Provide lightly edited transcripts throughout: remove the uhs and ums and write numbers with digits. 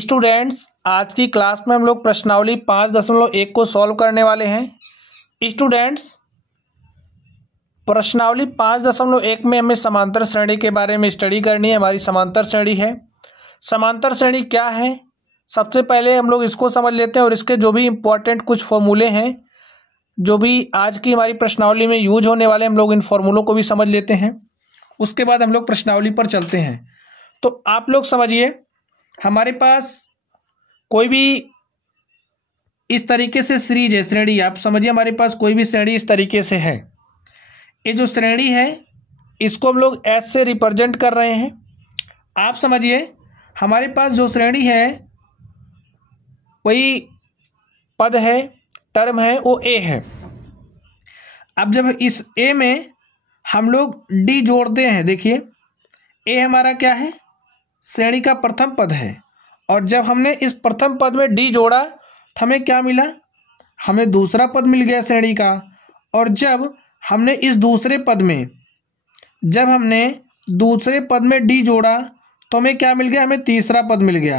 Students, आज की class में हम लोग प्रश्नावली 5.1 को सॉल्व करने वाले हैं। स्टूडेंट्स, प्रश्नावली 5.1 में हमें समांतर श्रेणी के बारे में स्टडी करनी है। हमारी समांतर श्रेणी है। समांतर श्रेणी क्या है, सबसे पहले हम लोग इसको समझ लेते हैं और इसके जो भी इम्पोर्टेंट कुछ फॉर्मूले हैं जो भी आज की हमारी प्रश्नावली में यूज होने वाले, हम लोग इन फॉर्मूलों को भी समझ लेते हैं। उसके बाद हम लोग प्रश्नावली पर चलते हैं। तो आप लोग समझिए, हमारे पास कोई भी इस तरीके से सीरीज है, श्रेणी। आप समझिए हमारे पास कोई भी श्रेणी इस तरीके से है। ये जो श्रेणी है इसको हम लोग एस से रिप्रेजेंट कर रहे हैं। आप समझिए हमारे पास जो श्रेणी है वही पद है, टर्म है, वो ए है। अब जब इस ए में हम लोग डी जोड़ते हैं, देखिए ए हमारा क्या है, श्रेणी का प्रथम पद है। और जब हमने इस प्रथम पद में डी जोड़ा तो हमें क्या मिला, हमें दूसरा पद मिल गया श्रेणी का। और जब हमने इस दूसरे पद में डी जोड़ा तो हमें क्या मिल गया, हमें तीसरा पद मिल गया।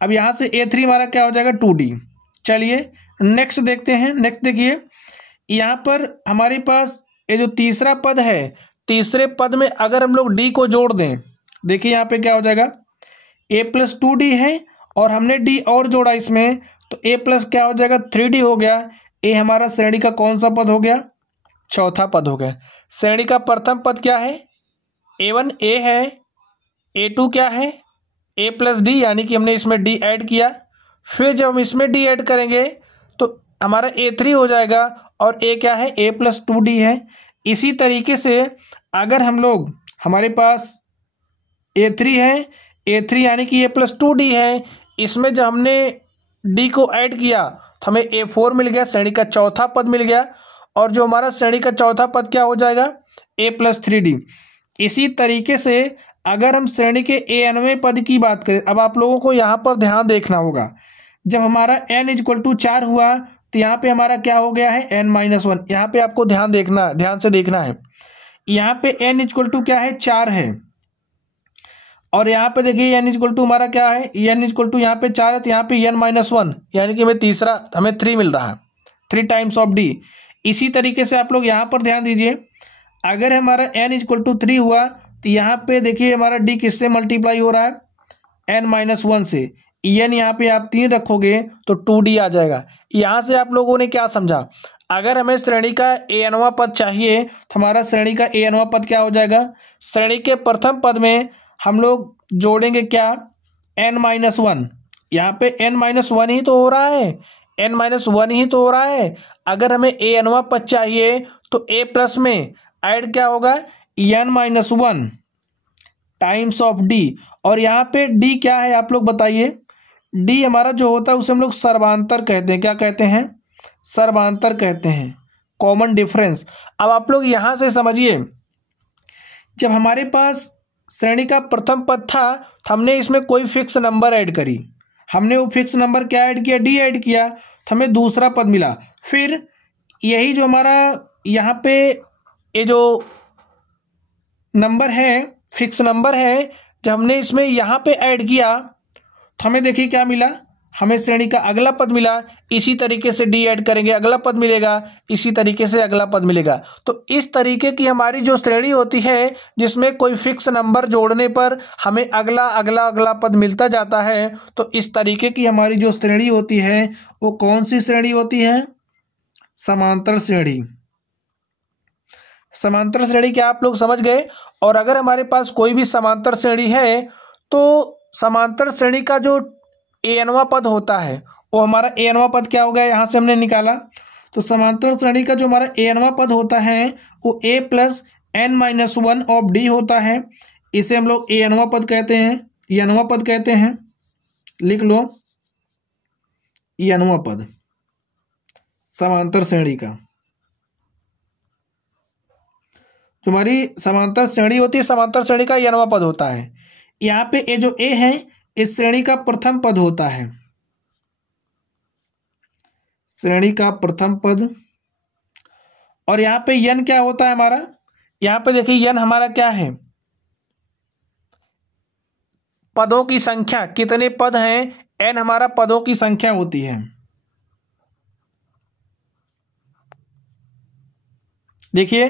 अब यहाँ से A3 हमारा क्या हो जाएगा, 2D। चलिए नेक्स्ट देखते हैं। नेक्स्ट देखिए, यहाँ पर हमारे पास ये जो तीसरा पद है, तीसरे पद में अगर हम लोग डी को जोड़ दें, देखिए यहाँ पे क्या हो जाएगा, A+2D है और हमने डी और जोड़ा इसमें तो A+ क्या हो जाएगा, 3D हो गया। ए हमारा श्रेणी का कौन सा पद हो गया, चौथा पद हो गया। श्रेणी का प्रथम पद क्या है, A1 ए है, A2 क्या है, A+D, यानी कि हमने इसमें डी ऐड किया। फिर जब हम इसमें डी ऐड करेंगे तो हमारा A3 हो जाएगा और ए क्या है, A+2D है। इसी तरीके से अगर हम लोग, हमारे पास A3 है, A3 यानी कि A+2D है, इसमें जब हमने डी को ऐड किया तो हमें A4 मिल गया, श्रेणी का चौथा पद मिल गया। और जो हमारा श्रेणी का चौथा पद क्या हो जाएगा, A+3D। इसी तरीके से अगर हम श्रेणी के Nवें पद की बात करें, अब आप लोगों को यहाँ पर ध्यान देखना होगा, जब हमारा n=4 हुआ तो यहाँ पे हमारा क्या हो गया है, n-1। यहाँ पे आपको ध्यान से देखना है। यहाँ पे n क्या है, 4 है। और यहाँ पे देखिए n हमारा क्या है, n यहाँ पे 4 है तो यहाँ पे n-1, यानी कि हमें 3 मिल रहा है, 3 टाइम्स ऑफ डी। इसी तरीके से आप लोग यहाँ पर ध्यान दीजिए, अगर हमारा n=3 हुआ तो यहाँ पे देखिए हमारा डी किससे मल्टीप्लाई हो रहा है, n-1 से। n यहाँ पे आप 3 रखोगे तो 2D आ जाएगा। यहाँ से आप लोगों ने क्या समझा, अगर हमें श्रेणी का Anवां पद चाहिए तो हमारा श्रेणी का Anवां पद क्या हो जाएगा, श्रेणी के प्रथम पद में हम लोग जोड़ेंगे क्या, n-1। यहाँ पे n-1 ही तो हो रहा है, n-1 ही तो हो रहा है। अगर हमें Anवां पद चाहिए तो A+ में ऐड क्या होगा, n-1 टाइम्स ऑफ डी। और यहाँ पे डी क्या है, आप लोग बताइए। डी हमारा जो होता है उसे हम लोग सर्वांतर कहते हैं। क्या कहते हैं, सर्वांतर कहते हैं, कॉमन डिफरेंस। अब आप लोग यहाँ से समझिए, जब हमारे पास श्रेणी का प्रथम पद था तो हमने इसमें कोई फिक्स नंबर ऐड करी, हमने वो फिक्स नंबर क्या ऐड किया, डी ऐड किया तो हमें दूसरा पद मिला। फिर यही जो हमारा यहाँ पे ये जो नंबर है, फिक्स नंबर है, जब हमने इसमें यहाँ पे ऐड किया तो हमें देखिए क्या मिला, हमें श्रेणी का अगला पद मिला। इसी तरीके से डी ऐड करेंगे, अगला पद मिलेगा, इसी तरीके से अगला पद मिलेगा। तो इस तरीके की हमारी जो श्रेणी होती है जिसमें कोई फिक्स नंबर जोड़ने पर हमें अगला अगला अगला पद मिलता जाता है, तो इस तरीके की हमारी जो श्रेणी होती है वो कौन सी श्रेणी होती है, समांतर श्रेणी। समांतर श्रेणी क्या आप लोग समझ गए। और अगर हमारे पास कोई भी समांतर श्रेणी है तो समांतर श्रेणी का जो Anवां पद होता है वो हमारा Anवां पद क्या हो गया, यहाँ से हमने निकाला। तो समांतर श्रेणी का जो हमारा Anवां पद होता है वो A+n-1 ऑफ डी होता है। इसे हम लोग Anवां पद कहते हैं, Nवां पद कहते हैं। लिख लो, Nवां पद समांतर श्रेणी का। जो हमारी समांतर श्रेणी होती है, समांतर श्रेणी का Nवां पद होता है। यहाँ पे ये जो ए है इस श्रेणी का प्रथम पद होता है, श्रेणी का प्रथम पद। और यहाँ पे n क्या होता है हमारा, यहाँ पे देखिए n हमारा क्या है, पदों की संख्या, कितने पद हैं, n हमारा पदों की संख्या होती है। देखिए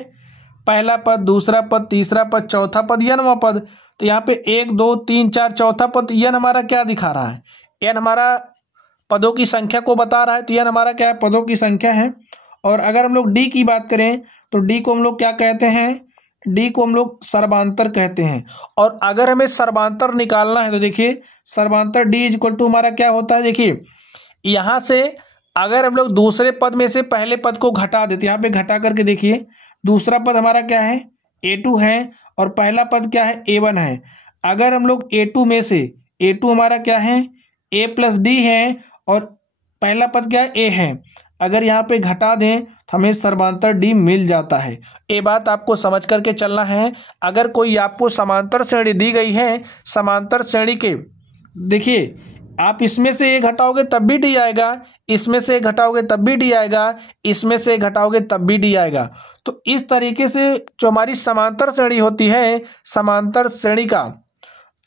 पहला पद, दूसरा पद, तीसरा पद, चौथा पद, n पद। तो यहाँ पे 1 2 3 4 चौथा पद n हमारा क्या दिखा रहा है, n हमारा पदों की संख्या को बता रहा है। तो n हमारा क्या है, पदों की संख्या है। और अगर हम लोग d की बात करें तो d को हम लोग क्या कहते हैं, d को हम लोग सर्वांतर कहते हैं। और अगर हमें सर्वांतर निकालना है तो देखिए सर्वांतर d इक्वल टू हमारा क्या होता है। देखिए यहाँ से अगर हम लोग दूसरे पद में से पहले पद को घटा देते, यहाँ पे घटा करके देखिए दूसरा पद हमारा क्या है, a2 है, और पहला पद क्या है, a1 है। अगर हम लोग a2 में से, a2 हमारा क्या है, a प्लस डी है, और पहला पद क्या है, a है। अगर यहाँ पे घटा दें तो हमें सर्वांतर d मिल जाता है। ये बात आपको समझ करके चलना है। अगर कोई आपको समांतर श्रेणी दी गई है, समांतर श्रेणी के, देखिए आप इसमें से ये घटाओगे तब भी डी आएगा, इसमें से घटाओगे तब भी डी आएगा, इसमें से घटाओगे तब भी डी आएगा। तो इस तरीके से जो हमारी समांतर श्रेणी होती है, समांतर श्रेणी का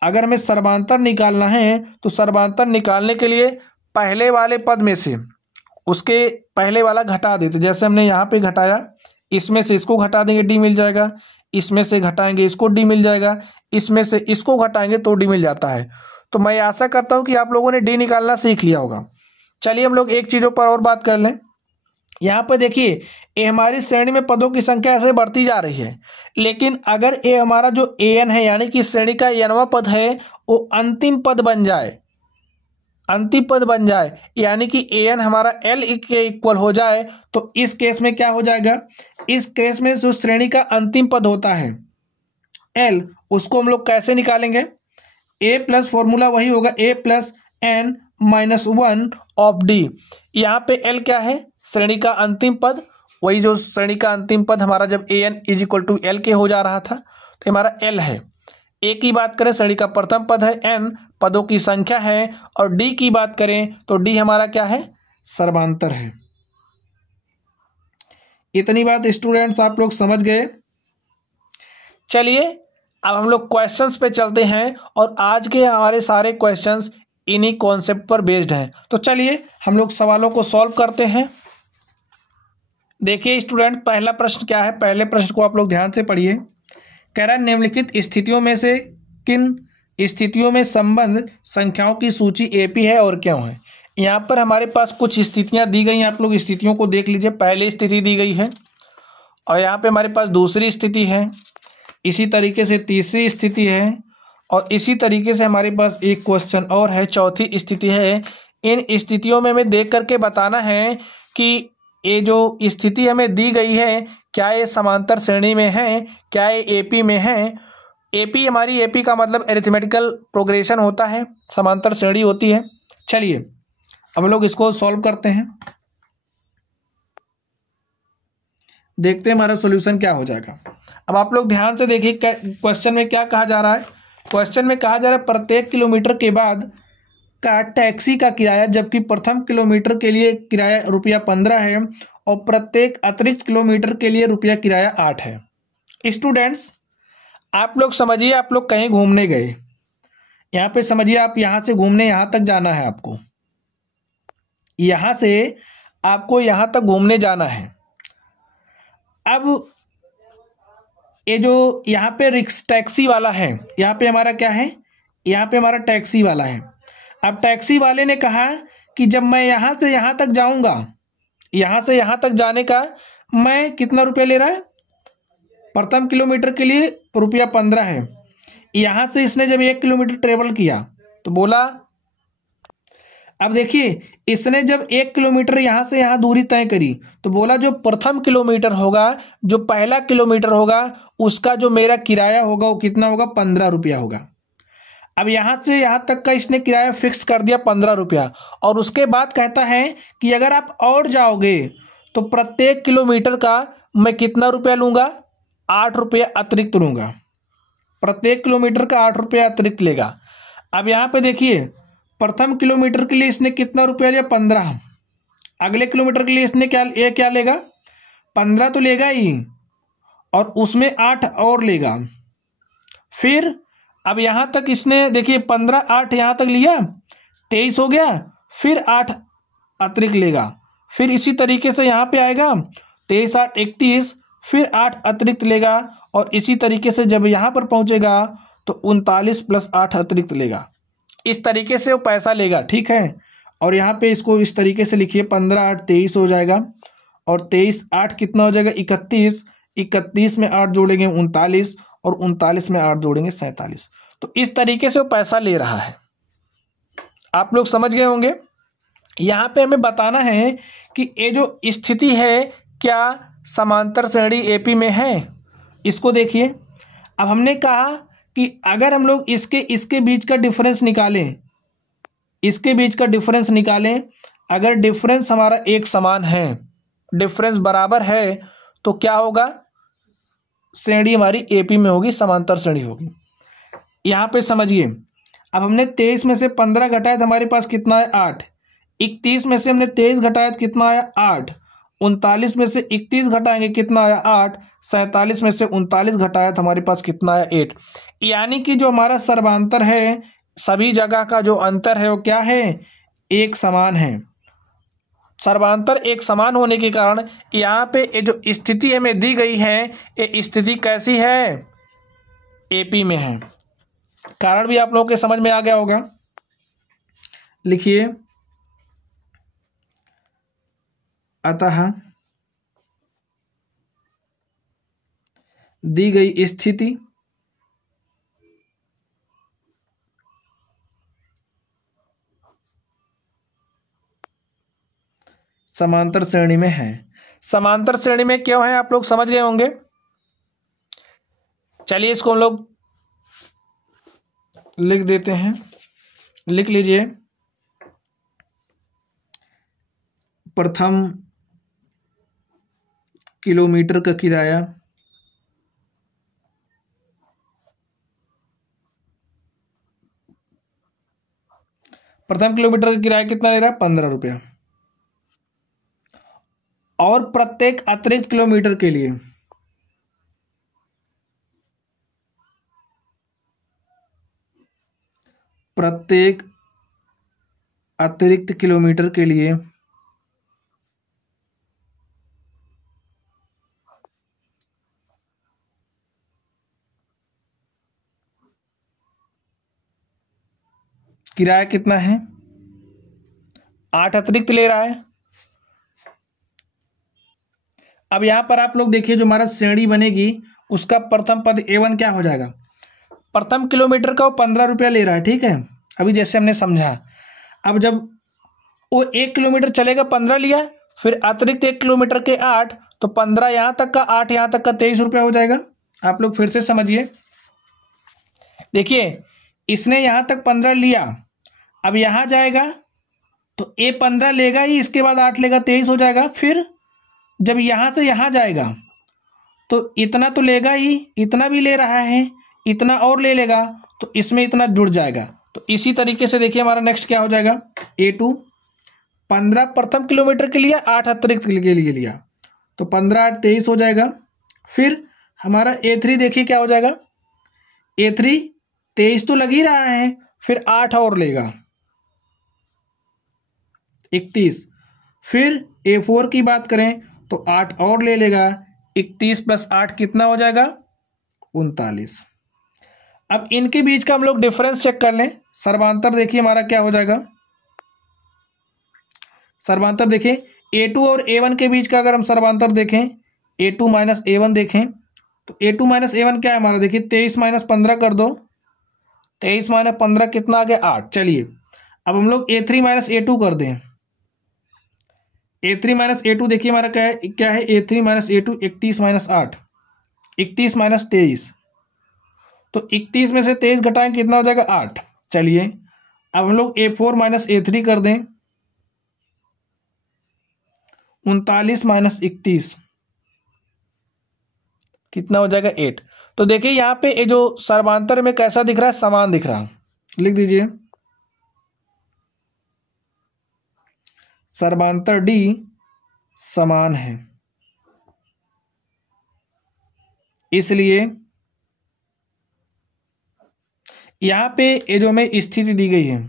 अगर हमें सर्वांतर निकालना है तो सर्वांतर निकालने के लिए पहले वाले पद में से उसके पहले वाला घटा देते। जैसे हमने यहाँ पे घटाया, इसमें से इसको घटा देंगे डी मिल जाएगा, इसमें से घटाएंगे इसको डी मिल जाएगा, इसमें से इसको घटाएंगे तो डी मिल जाता है। तो मैं आशा करता हूँ कि आप लोगों ने डी निकालना सीख लिया होगा। चलिए हम लोग एक चीज़ों पर और बात कर लें। यहाँ पर देखिए ये हमारी श्रेणी में पदों की संख्या ऐसे बढ़ती जा रही है, लेकिन अगर ये हमारा जो an है यानी कि श्रेणी का nवां पद है वो अंतिम पद बन जाए, अंतिम पद बन जाए, यानी कि an हमारा l के इक्वल हो जाए, तो इस केस में क्या हो जाएगा, इस केस में जो श्रेणी का अंतिम पद होता है l, उसको हम लोग कैसे निकालेंगे, a प्लस फॉर्मूला वही होगा a plus n minus 1 of d। यहाँ पे l क्या है, श्रेणी का अंतिम पद, वही जो श्रेणी का अंतिम पद हमारा जब an is equal to l के हो जा रहा था तो हमारा l है। a की बात करें श्रेणी का प्रथम पद है, n पदों की संख्या है, और d की बात करें तो d हमारा क्या है, सर्वांतर है। इतनी बात स्टूडेंट्स आप लोग समझ गए। चलिए अब हम लोग क्वेश्चंस पे चलते हैं, और आज के हमारे सारे क्वेश्चंस इन्हीं कॉन्सेप्ट पर बेस्ड हैं। तो चलिए हम लोग सवालों को सॉल्व करते हैं। देखिए स्टूडेंट पहला प्रश्न क्या है, पहले प्रश्न को आप लोग ध्यान से पढ़िए। कह रहा है निम्नलिखित स्थितियों में से किन स्थितियों में संबंध संख्याओं की सूची एपी है और क्यों है। यहाँ पर हमारे पास कुछ स्थितियाँ दी गई हैं, आप लोग स्थितियों को देख लीजिए। पहली स्थिति दी गई है, और यहाँ पे हमारे पास दूसरी स्थिति है, इसी तरीके से तीसरी स्थिति है, और इसी तरीके से हमारे पास एक क्वेश्चन और है, चौथी स्थिति है। इन स्थितियों में हमें देख करके बताना है कि ये जो स्थिति हमें दी गई है क्या ये समांतर श्रेणी में है, क्या ये एपी में है। एपी हमारी, एपी का मतलब अरिथमेटिकल प्रोग्रेशन होता है, समांतर श्रेणी होती है। चलिए अब लोग इसको सॉल्व करते हैं, देखते हैं हमारा सॉल्यूशन क्या हो जाएगा। अब आप लोग ध्यान से देखिए क्वेश्चन में क्या कहा जा रहा है। क्वेश्चन में कहा जा रहा है प्रत्येक किलोमीटर के बाद का टैक्सी का किराया, जबकि प्रथम किलोमीटर के लिए किराया ₹15 है और प्रत्येक अतिरिक्त किलोमीटर के लिए किराया ₹8 है। स्टूडेंट्स आप लोग समझिए, आप लोग कहीं घूमने गए, यहाँ पे समझिए आप यहाँ से घूमने यहाँ तक जाना है, आपको यहाँ से आपको यहाँ तक घूमने जाना है। अब ये जो यहाँ पे टैक्सी वाला है, यहाँ पे हमारा क्या है, यहाँ पे हमारा टैक्सी वाला है। अब टैक्सी वाले ने कहा कि जब मैं यहाँ से यहाँ तक जाऊँगा, यहाँ से यहाँ तक जाने का मैं कितना रुपया ले रहा है, प्रथम किलोमीटर के लिए ₹15 है। यहाँ से इसने जब 1 किलोमीटर ट्रेवल किया तो बोला, अब देखिए इसने जब 1 किलोमीटर यहाँ से यहाँ दूरी तय करी तो बोला जो प्रथम किलोमीटर होगा, जो पहला किलोमीटर होगा, उसका जो मेरा किराया होगा वो कितना होगा, ₹15 होगा। अब यहाँ से यहाँ तक का इसने किराया फिक्स कर दिया ₹15, और उसके बाद कहता है कि अगर आप और जाओगे तो प्रत्येक किलोमीटर का मैं कितना रुपया लूँगा, ₹8 अतिरिक्त लूँगा। प्रत्येक किलोमीटर का ₹8 अतिरिक्त लेगा। अब यहाँ पे देखिए प्रथम किलोमीटर के लिए इसने कितना रुपया लिया, 15। अगले किलोमीटर के लिए इसने क्या लेगा, 15 तो लेगा ही, और उसमें 8 और लेगा। फिर अब यहाँ तक इसने देखिए 15 8 यहाँ तक लिया, 23 हो गया, फिर 8 अतिरिक्त लेगा, फिर इसी तरीके से यहाँ पे आएगा 23 8 31, फिर 8 अतिरिक्त लेगा, और इसी तरीके से जब यहाँ पर पहुँचेगा तो 39 + 8 अतिरिक्त लेगा। इस तरीके से वो पैसा लेगा, ठीक है। और यहाँ पे इसको इस तरीके से लिखिए, 15 8 23 हो जाएगा, और 23 8 कितना हो जाएगा 31, 31 में 8 जोड़ेंगे 39, और 39 में 8 जोड़ेंगे 47। तो इस तरीके से वो पैसा ले रहा है। आप लोग समझ गए होंगे। यहाँ पे हमें बताना है कि ये जो स्थिति है क्या समांतर श्रेणी एपी में है। इसको देखिए, अब हमने कहा कि अगर हम लोग इसके बीच का डिफरेंस निकालें, इसके बीच का डिफरेंस निकालें, अगर डिफरेंस हमारा एक समान है, डिफरेंस बराबर है, तो क्या होगा, श्रेणी हमारी एपी में होगी, समांतर श्रेणी होगी। यहाँ पे समझिए, अब हमने 23 में से 15 घटाया तो हमारे पास कितना है 8, 31 में से हमने 23 घटाया तो कितना आया 8, 39 में से 31 घटाएंगे कितना आया 8, 47 में से 39 घटाया तो हमारे पास कितना आया 8। यानी कि जो हमारा सर्वांतर है, सभी जगह का जो अंतर है वो क्या है, एक समान है। सर्वांतर एक समान होने के कारण यहाँ पे ये जो स्थिति हमें दी गई है, ये स्थिति कैसी है, एपी में है। कारण भी आप लोगों के समझ में आ गया होगा। लिखिए, अतः दी गई स्थिति समांतर श्रेणी में है। समांतर श्रेणी में क्यों है आप लोग समझ गए होंगे। चलिए इसको हम लोग लिख देते हैं, लिख लीजिए। प्रथम किलोमीटर का किराया कितना ले रहा है, 15 रुपया। और प्रत्येक अतिरिक्त किलोमीटर के लिए किराया कितना है, 8 अतिरिक्त ले रहा है। अब यहां पर आप लोग देखिए, जो हमारा श्रेणी बनेगी उसका प्रथम पद A1 क्या हो जाएगा, प्रथम किलोमीटर का वो 15 रुपया ले रहा है, ठीक है। अभी जैसे हमने समझा, अब जब वो 1 किलोमीटर चलेगा 15 लिया, फिर अतिरिक्त 1 किलोमीटर के 8, तो 15 यहाँ तक का, 8 यहाँ तक का 23 रुपया हो जाएगा। आप लोग फिर से समझिए, देखिए इसने यहाँ तक 15 लिया, अब यहाँ जाएगा तो ये 15 लेगा ही, इसके बाद 8 लेगा, 23 हो जाएगा। फिर जब यहाँ से यहाँ जाएगा तो इतना तो लेगा ही, इतना भी ले रहा है, इतना और ले लेगा, तो इसमें इतना जुड़ जाएगा। तो इसी तरीके से देखिए हमारा नेक्स्ट क्या हो जाएगा, A2 15 प्रथम किलोमीटर के लिए, 8 अतिरिक्त के लिए लिया, तो 15 8 23 हो जाएगा। फिर हमारा A3 देखिए क्या हो जाएगा, A3 23 तो लग ही रहा है, फिर 8 और लेगा 31। फिर A4 की बात करें तो 8 और ले लेगा, 31 + 8 कितना हो जाएगा 39। अब इनके बीच का हम लोग डिफरेंस चेक कर लें। सर्वांतर देखिए हमारा क्या हो जाएगा, सर्वांतर देखिए A2 और A1 के बीच का अगर हम सर्वांतर देखें, A2 - A1 देखें, तो A2 - A1 क्या है हमारा, देखिए 23 - 15 कर दो, 23 - 15 कितना आ गया 8। चलिए अब हम लोग A3 - A2 कर दें, A3 - A2 देखिए हमारा क्या है A3 - A2 31 - 8, 31 - 23, तो 31 में से 23 घटाएं कितना हो जाएगा 8। चलिए अब हम लोग A4 - A3 कर दें, 39 - 31 कितना हो जाएगा 8। तो देखिए यहाँ पे ये जो सर्वांतर में कैसा दिख रहा है, समान दिख रहा है। लिख दीजिए, सर्वांतर D समान है, इसलिए यहाँ पे ये जो हमें स्थिति दी गई है,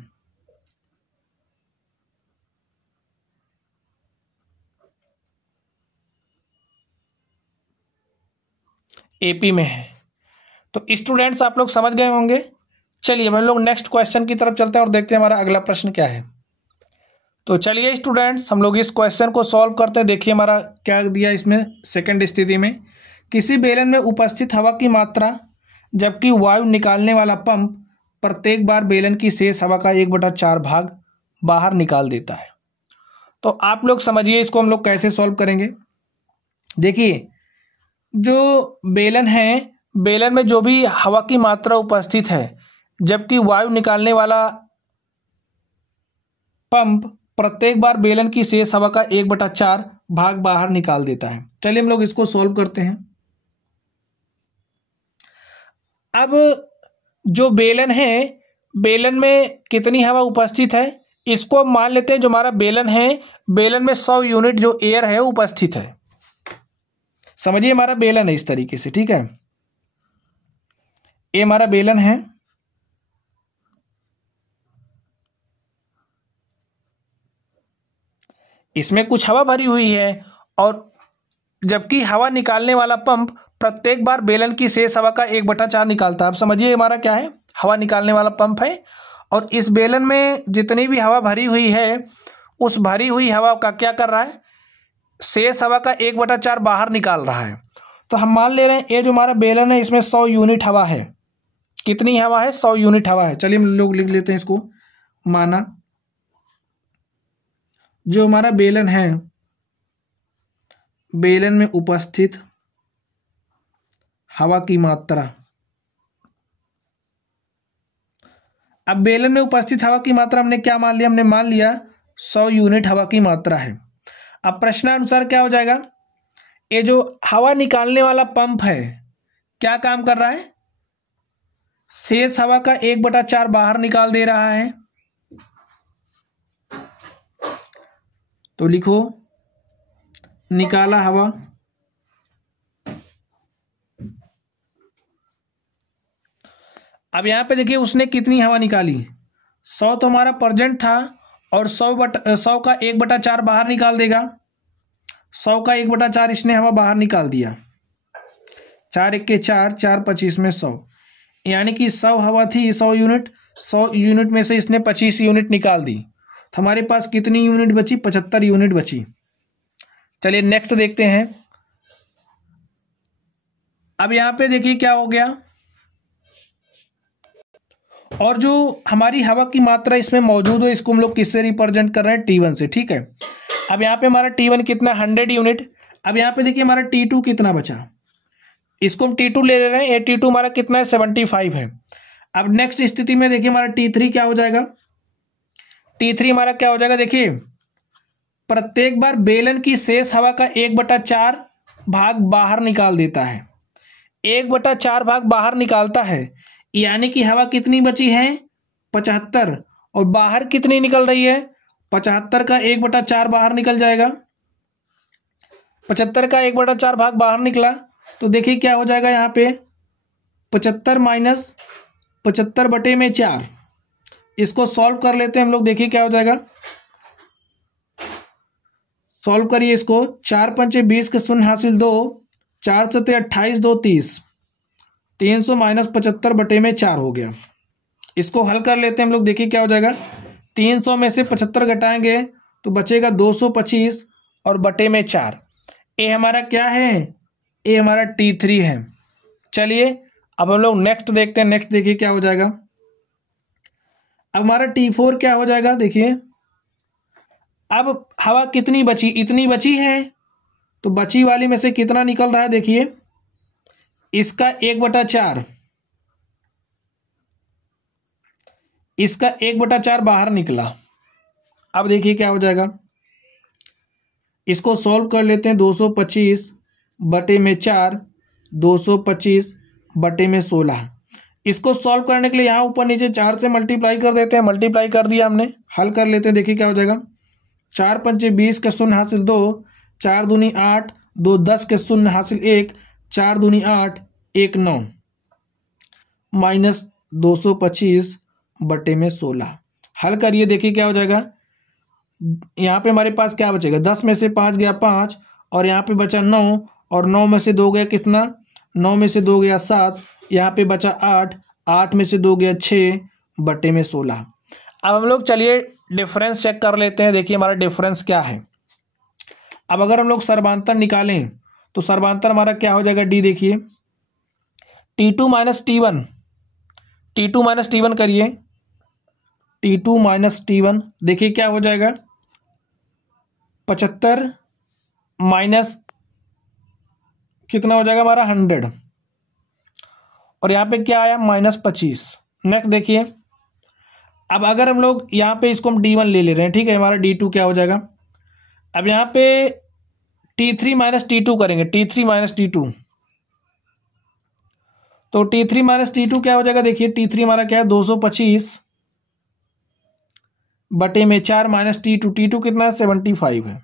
एपी में है। तो स्टूडेंट्स आप लोग समझ गए होंगे। चलिए हम लोग नेक्स्ट क्वेश्चन की तरफ चलते हैं और देखते हैं हमारा अगला प्रश्न क्या है। तो चलिए स्टूडेंट्स हम लोग इस क्वेश्चन को सॉल्व करते हैं। देखिए हमारा क्या दिया इसमें, सेकंड स्थिति में किसी बेलन में उपस्थित हवा की मात्रा जबकि वायु निकालने वाला पंप प्रत्येक बार बेलन की शेष हवा का 1/4 भाग बाहर निकाल देता है। तो आप लोग समझिए इसको हम लोग कैसे सॉल्व करेंगे। देखिए जो बेलन है, बेलन में जो भी हवा की मात्रा उपस्थित है जबकि वायु निकालने वाला पंप प्रत्येक बार बेलन की शेष हवा का 1/4 भाग बाहर निकाल देता है। चलिए हम लोग इसको सॉल्व करते हैं। अब जो बेलन है, बेलन में कितनी हवा उपस्थित है, इसको मान लेते हैं जो हमारा बेलन है, बेलन में 100 यूनिट जो एयर है उपस्थित है। समझिए हमारा बेलन है इस तरीके से, ठीक है। ये हमारा बेलन है, इसमें कुछ हवा भरी हुई है और जबकि हवा निकालने वाला पंप प्रत्येक बार बेलन की शेष हवा का 1/4 निकालता है। अब समझिए हमारा क्या है, हवा निकालने वाला पंप है और इस बेलन में जितनी भी हवा भरी हुई है उस भरी हुई हवा का क्या कर रहा है, शेष हवा का 1/4 बाहर निकाल रहा है। तो हम मान ले रहे हैं ये जो हमारा बेलन है इसमें 100 यूनिट हवा है। कितनी हवा है, 100 यूनिट हवा है। चलिए हम लोग लिख लेते हैं इसको। माना जो हमारा बेलन है, बेलन में उपस्थित हवा की मात्रा, अब बेलन में उपस्थित हवा की मात्रा हमने क्या मान लिया, हमने मान लिया 100 यूनिट हवा की मात्रा है। अब प्रश्नानुसार क्या हो जाएगा, ये जो हवा निकालने वाला पंप है क्या काम कर रहा है, शेष हवा का 1/4 बाहर निकाल दे रहा है। तो लिखो निकाला हवा, अब यहां पे देखिए उसने कितनी हवा निकाली, 100 तो हमारा प्रेजेंट था और 100 का 1/4 बाहर निकाल देगा। 100 का 1/4 इसने हवा बाहर निकाल दिया। 4 1 4, 4 25 में 100, यानी कि 100 हवा थी 100 यूनिट, 100 यूनिट में से इसने 25 यूनिट निकाल दी। तो हमारे पास कितनी यूनिट बची, 75 यूनिट बची। चलिए नेक्स्ट देखते हैं। अब यहां पे देखिए क्या हो गया, और जो हमारी हवा की मात्रा इसमें मौजूद है इसको हम लोग किससे रिप्रेजेंट कर रहे हैं, T1 से, ठीक है। अब यहाँ पे हमारा T1 कितना, 100 यूनिट। अब यहाँ पे देखिए हमारा T2 कितना बचा, इसको हम T2 ले रहे हैं। ये T2 हमारा कितना है, 75 है। अब नेक्स्ट स्थिति में देखिए हमारा T3 क्या हो जाएगा, T3 हमारा क्या हो जाएगा, देखिए प्रत्येक बार बेलन की शेष हवा का 1/4 भाग बाहर निकाल देता है। 1/4 भाग बाहर निकालता है, यानी कि हवा कितनी बची है, 75, और बाहर कितनी निकल रही है, 75 का 1/4 बाहर निकल जाएगा। 75 का 1/4 भाग बाहर निकला तो देखिए क्या हो जाएगा, यहाँ पे 75 माइनस 75/4, इसको सॉल्व कर लेते हैं हम लोग। देखिए क्या हो जाएगा, सॉल्व करिए इसको। 4 पंचे 20 के शून्य हासिल 2, 4 सते 28, 2 30, 300 माइनस 75/4 हो गया। इसको हल कर लेते हैं हम लोग। देखिए क्या हो जाएगा, 300 में से 75 घटाएंगे तो बचेगा 225 और बटे में 4। ये हमारा क्या है, ये हमारा T3 है। चलिए अब हम लोग नेक्स्ट देखते हैं। नेक्स्ट देखिए क्या हो जाएगा, अब हमारा T4 क्या हो जाएगा। देखिए अब हवा कितनी बची, इतनी बची है, तो बची वाली में से कितना निकल रहा है, देखिए इसका 1/4, इसका 1/4 बाहर निकला। अब देखिए क्या हो जाएगा, इसको सॉल्व कर लेते हैं। 225 बटे में 4, 225 बटे में 16। इसको सॉल्व करने के लिए यहाँ ऊपर नीचे 4 से मल्टीप्लाई कर देते हैं। मल्टीप्लाई कर दिया हमने, हल कर लेते हैं। देखिए क्या हो जाएगा, 4 पंचे 20 के शून्य हासिल 2, 4 दूनी 8, 2 10 के शून्य हासिल 1, 4 दूनी 8, 1 9, माइनस 225/16। हल करिए, देखिए क्या हो जाएगा। यहाँ पे हमारे पास क्या बचेगा, 10 में से 5 गया 5, और यहाँ पे बचा 9, और 9 में से 2 गया कितना, 9 में से 2 गया 7, यहाँ पे बचा 8, 8 में से 2 गया 6/16। अब हम लोग चलिए डिफरेंस चेक कर लेते हैं। देखिए हमारा डिफरेंस क्या है। अब अगर हम लोग सर्वांतर निकालें तो सर्वांतर हमारा क्या हो जाएगा, डी देखिए, T2 minus T1, T2 minus T1 करिए, T2 माइनस T1 देखिए क्या हो जाएगा, 75 माइनस कितना हो जाएगा हमारा 100, और यहाँ पे क्या आया -25। नेक्स्ट देखिए, अब अगर हम लोग यहाँ पे इसको हम D1 ले रहे हैं, ठीक है, हमारा D2 क्या हो जाएगा। अब यहाँ पे T3 माइनस T2 करेंगे, T3 माइनस T2, तो T3 माइनस T2 क्या हो जाएगा, देखिए T3 हमारा क्या है 225/4 माइनस T2, T2 कितना है 75 है।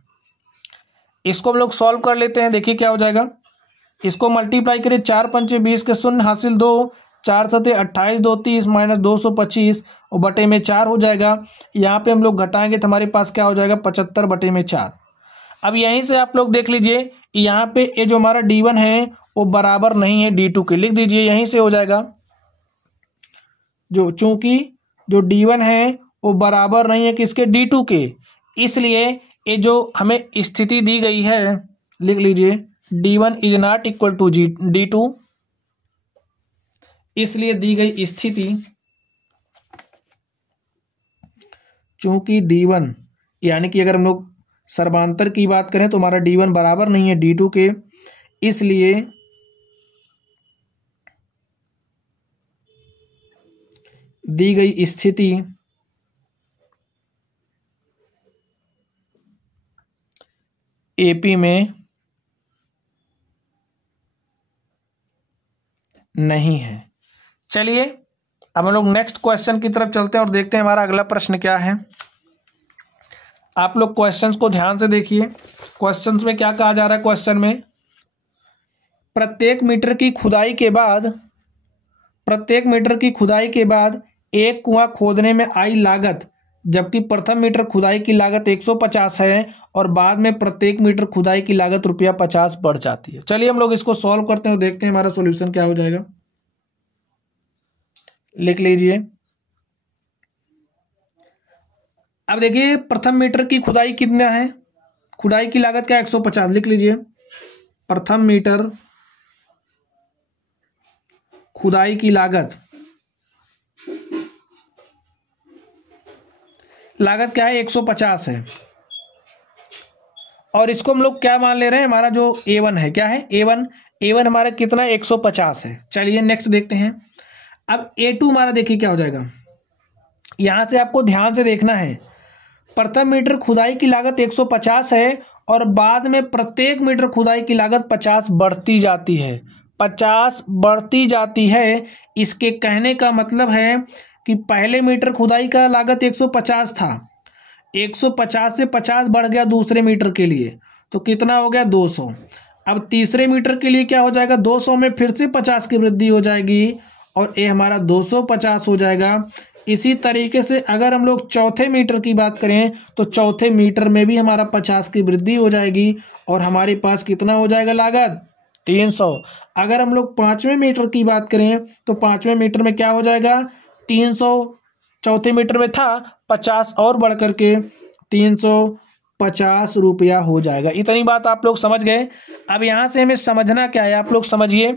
इसको हम लोग सॉल्व कर लेते हैं, देखिए क्या हो जाएगा। इसको मल्टीप्लाई करें, 4 पंचे 20 के शून्य हासिल 2, 4 सते 28, 2 30 माइनस 225 और /4 हो जाएगा। यहाँ पे हम लोग घटाएंगे तो हमारे पास क्या हो जाएगा 75/4। अब यहीं से आप लोग देख लीजिए, यहाँ पे ये जो हमारा D1 है वो बराबर नहीं है D2 के, लिख दीजिए, यहीं से हो जाएगा। चूंकि जो D1 है वो बराबर नहीं है किसके, D2 के, इसलिए ये जो हमें स्थिति दी गई है, लिख लीजिए, D1 is not equal to D2, इसलिए दी गई स्थिति, चूंकि D1 यानी कि अगर हम लोग सर्वांतर की बात करें तो हमारा D1 बराबर नहीं है D2 के, इसलिए दी गई स्थिति AP में नहीं है। चलिए अब हम लोग नेक्स्ट क्वेश्चन की तरफ चलते हैं और देखते हैं हमारा अगला प्रश्न क्या है। आप लोग क्वेश्चंस को ध्यान से देखिए। क्वेश्चंस में क्या कहा जा रहा है, क्वेश्चन में प्रत्येक मीटर की खुदाई के बाद एक कुआं खोदने में आई लागत, जबकि प्रथम मीटर खुदाई की लागत 150 है और बाद में प्रत्येक मीटर खुदाई की लागत ₹50 बढ़ जाती है। चलिए हम लोग इसको सॉल्व करते हैं और देखते हैं हमारा सॉल्यूशन क्या हो जाएगा। लिख लीजिए। अब देखिए प्रथम मीटर की खुदाई कितना है, खुदाई की लागत क्या 150, लिख लीजिए, प्रथम मीटर खुदाई की लागत क्या है 150 है, और इसको हम लोग क्या मान ले रहे हैं, हमारा जो A1 है, क्या है A1 हमारा कितना 150 है। चलिए नेक्स्ट देखते हैं। अब A2 हमारा देखिए क्या हो जाएगा, यहां से आपको ध्यान से देखना है। प्रथम मीटर खुदाई की लागत 150 है और बाद में प्रत्येक मीटर खुदाई की लागत 50 बढ़ती जाती है, 50 बढ़ती जाती है। इसके कहने का मतलब है कि पहले मीटर खुदाई का लागत 150 था, 150 से 50 बढ़ गया दूसरे मीटर के लिए, तो कितना हो गया 200। अब तीसरे मीटर के लिए क्या हो जाएगा, 200 में फिर से 50 की वृद्धि हो जाएगी और ये हमारा 250 हो जाएगा। इसी तरीके से अगर हम लोग चौथे मीटर की बात करें तो चौथे मीटर में भी हमारा 50 की वृद्धि हो जाएगी और हमारे पास कितना हो जाएगा लागत 300। अगर हम लोग पांचवें मीटर की बात करें तो पांचवें मीटर में क्या हो जाएगा 300, चौथे मीटर में था 50 और बढ़ करके 350 रुपया हो जाएगा। इतनी बात आप लोग समझ गए। अब यहाँ से हमें समझना क्या है, आप लोग समझिए।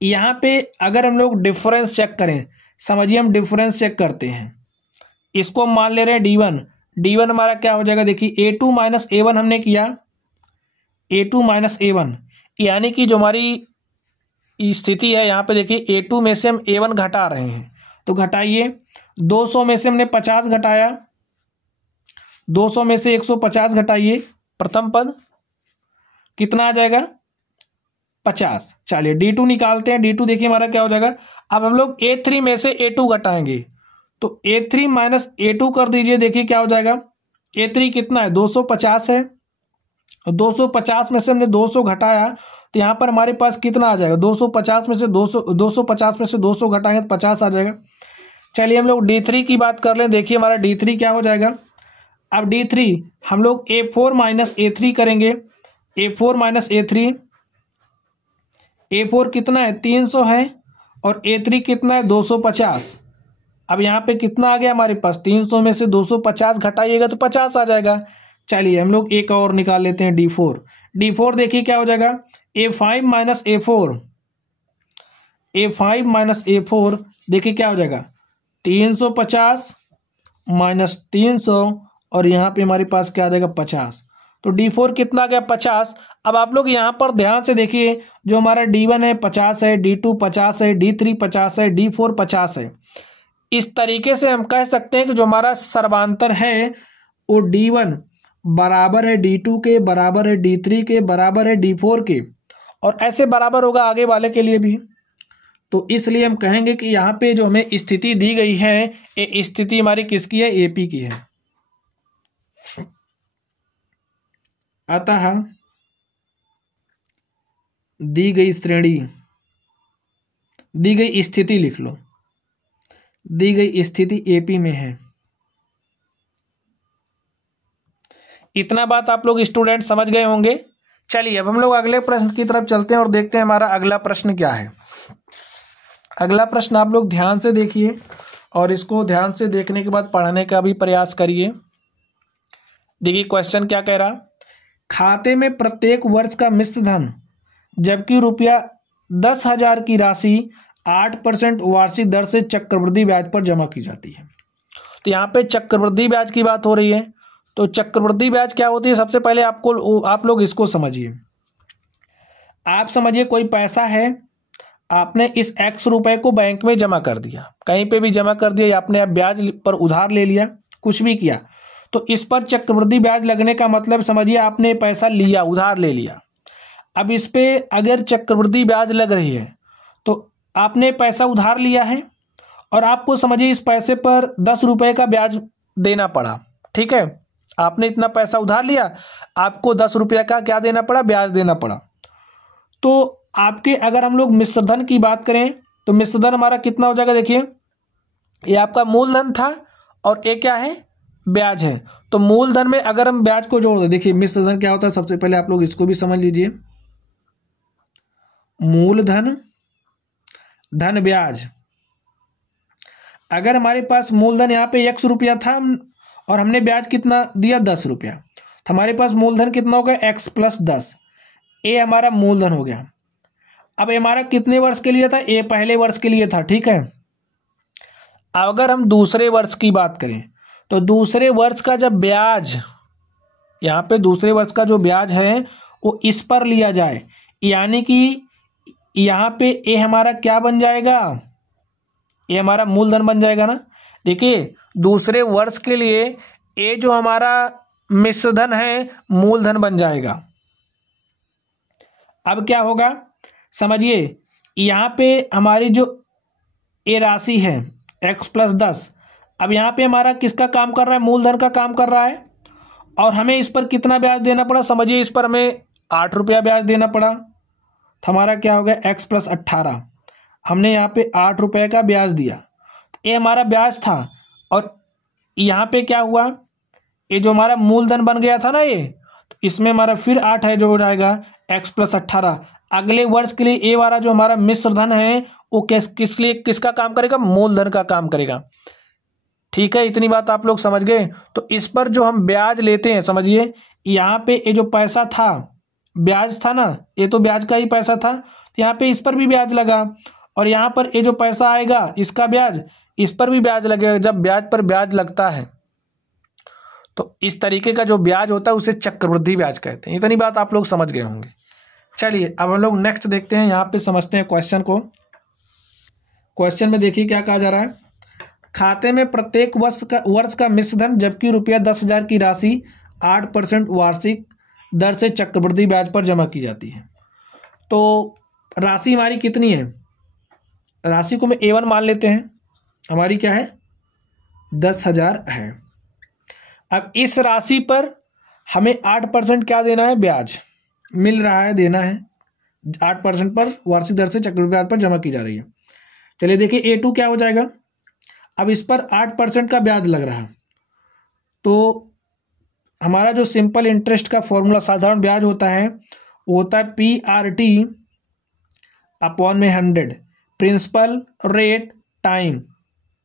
यहाँ पे अगर हम लोग डिफरेंस चेक करें, समझिए हम डिफरेंस चेक करते हैं, इसको हम मान ले रहे हैं D1 हमारा क्या हो जाएगा, देखिए A2 माइनस A1 हमने किया, A2 माइनस A1, यानी कि जो हमारी स्थिति है यहाँ पे देखिए A2 में से हम A1 घटा रहे हैं, तो घटाइए, 200 में से हमने 50 घटाया, 200 में से 150 घटाइए, प्रथम पद कितना आ जाएगा 50। चलिए D2 निकालते हैं। D2 देखिए हमारा क्या हो जाएगा। अब हम लोग A3 में से A2 घटाएंगे, तो A3 माइनस A2 कर दीजिए, देखिए क्या हो जाएगा। A3 कितना है 250 है 250 में से हमने 200 घटाया तो यहाँ पर हमारे पास कितना आ जाएगा, 250 में से 250 में से 200 घटाएंगे तो 50 आ जाएगा। चलिए हम लोग D3 की बात कर लें। देखिए हमारा D3 क्या हो जाएगा। अब D3 हम लोग A4 माइनस A3 करेंगे। A4 माइनस A3, A4 कितना है 300 है और A3 कितना है 250। अब यहाँ पे कितना आ गया हमारे पास, 300 में से 250 घटाइएगा तो 50 आ जाएगा। चलिए हम लोग एक और निकाल लेते हैं D4। D4 देखिए क्या हो जाएगा, A5 minus A4, A5 minus A4 देखिए क्या हो जाएगा, 350 माइनस 300 और यहाँ पे हमारे पास क्या आ जाएगा 50। तो D4 कितना आ गया 50। अब आप लोग यहाँ पर ध्यान से देखिए, जो हमारा D1 है 50 है, D2 50 है, D3 50 है, D4 50 है। इस तरीके से हम कह सकते हैं कि जो हमारा सर्वांतर है वो D1 बराबर है D2 के, बराबर है D3 के, बराबर है D4 के, और ऐसे बराबर होगा आगे वाले के लिए भी। तो इसलिए हम कहेंगे कि यहाँ पे जो हमें स्थिति दी गई है ये स्थिति हमारी किसकी है, AP की है। अतः दी गई श्रेणी, दी गई स्थिति लिख लो, दी गई स्थिति AP में है। इतना बात आप लोग स्टूडेंट समझ गए होंगे। चलिए अब हम लोग अगले प्रश्न की तरफ चलते हैं और देखते हैं हमारा अगला प्रश्न क्या है। अगला प्रश्न आप लोग ध्यान से देखिए और इसको ध्यान से देखने के बाद पढ़ने का भी प्रयास करिए। देखिए क्वेश्चन क्या कह रहा, खाते में प्रत्येक वर्ष का मिश्र धन जबकि रुपया 10,000 की राशि 8% वार्षिक दर से चक्रवृद्धि ब्याज पर जमा की जाती है। तो यहाँ पे चक्रवृद्धि ब्याज की बात हो रही है। तो चक्रवृद्धि ब्याज क्या होती है, सबसे पहले आप लोग इसको समझिए। आप समझिए कोई पैसा है, आपने इस X रुपए को बैंक में जमा कर दिया, कहीं पे भी जमा कर दिया या आपने आप ब्याज पर उधार ले लिया, कुछ भी किया, तो इस पर चक्रवृद्धि ब्याज लगने का मतलब समझिए आपने पैसा लिया, उधार ले लिया। अब इस पे अगर चक्रवृद्धि ब्याज लग रही है तो आपने पैसा उधार लिया है और आपको समझिए इस पैसे पर 10 रुपए का ब्याज देना पड़ा। ठीक है, आपने इतना पैसा उधार लिया, आपको 10 रुपये का क्या देना पड़ा, ब्याज देना पड़ा। तो आपके अगर हम लोग मिश्रधन की बात करें तो मिश्रधन हमारा कितना हो जाएगा, देखिए ये आपका मूलधन था और ये क्या है, ब्याज है। तो मूलधन में अगर हम ब्याज को जोड़ दें, देखिए मिश्रधन क्या होता है, सबसे पहले आप लोग इसको भी समझ लीजिए। मूलधन धन ब्याज, अगर हमारे पास मूलधन यहाँ पे X रुपया था और हमने ब्याज कितना दिया 10 रुपया, तो हमारे पास मूलधन कितना होगा X प्लस 10, ये हमारा मूलधन हो गया। अब हमारा कितने वर्ष के लिए था, ये पहले वर्ष के लिए था। ठीक है, अगर हम दूसरे वर्ष की बात करें तो दूसरे वर्ष का जब ब्याज, यहाँ पे दूसरे वर्ष का जो ब्याज है वो इस पर लिया जाए, यानी कि यहाँ पे ये हमारा क्या बन जाएगा, ये हमारा मूलधन बन जाएगा ना। देखिए दूसरे वर्ष के लिए ये जो हमारा मिश्रधन है मूलधन बन जाएगा। अब क्या होगा समझिए, यहाँ पे हमारी जो ये राशि है X प्लस 10, अब यहाँ पे हमारा किसका काम कर रहा है, मूलधन का काम कर रहा है, और हमें इस पर कितना ब्याज देना पड़ा, समझिए इस पर हमें 8 रुपया ब्याज देना पड़ा। तो हमारा क्या हो गया X प्लस 18, हमने यहाँ पे 8 रुपये का ब्याज दिया, ये हमारा ब्याज था। और यहाँ पे क्या हुआ, ये जो हमारा मूलधन बन गया था ना ये, तो इसमें हमारा फिर 8 है जो हो जाएगा X प्लस 18। अगले वर्ष के लिए ये वाला जो हमारा मिश्रधन है वो किस लिए किसका काम करेगा, मूलधन का काम करेगा। ठीक है, इतनी बात आप लोग समझ गए। तो इस पर जो हम ब्याज लेते हैं, समझिए यहाँ पे ये जो पैसा था, ब्याज था ना, ये तो ब्याज का ही पैसा था, तो यहाँ पे इस पर भी ब्याज लगा, और यहाँ पर ये जो पैसा आएगा इसका ब्याज, इस पर भी ब्याज लगेगा। जब ब्याज पर ब्याज लगता है तो इस तरीके का जो ब्याज होता है उसे चक्रवृद्धि ब्याज कहते हैं। इतनी बात आप लोग समझ गए होंगे। चलिए अब हम लोग नेक्स्ट देखते हैं, यहाँ पे समझते हैं क्वेश्चन को। क्वेश्चन में देखिए क्या कहा जा रहा है, खाते में प्रत्येक वर्ष का मिश्रधन जबकि रुपया 10,000 की राशि 8% वार्षिक दर से चक्रवृद्धि ब्याज पर जमा की जाती है। तो राशि हमारी कितनी है, राशि को मैं A1 मान लेते हैं, हमारी क्या है 10,000 है। अब इस राशि पर हमें 8% क्या देना है, ब्याज मिल रहा है, देना है 8% पर वार्षिक दर से चक्रवृद्धि ब्याज पर जमा की जा रही है। चलिए देखिए A2 क्या हो जाएगा। अब इस पर 8% का ब्याज लग रहा है, तो हमारा जो सिंपल इंटरेस्ट का फॉर्मूला साधारण ब्याज होता है वो होता है PRT अपॉन में 100, प्रिंसिपल रेट टाइम,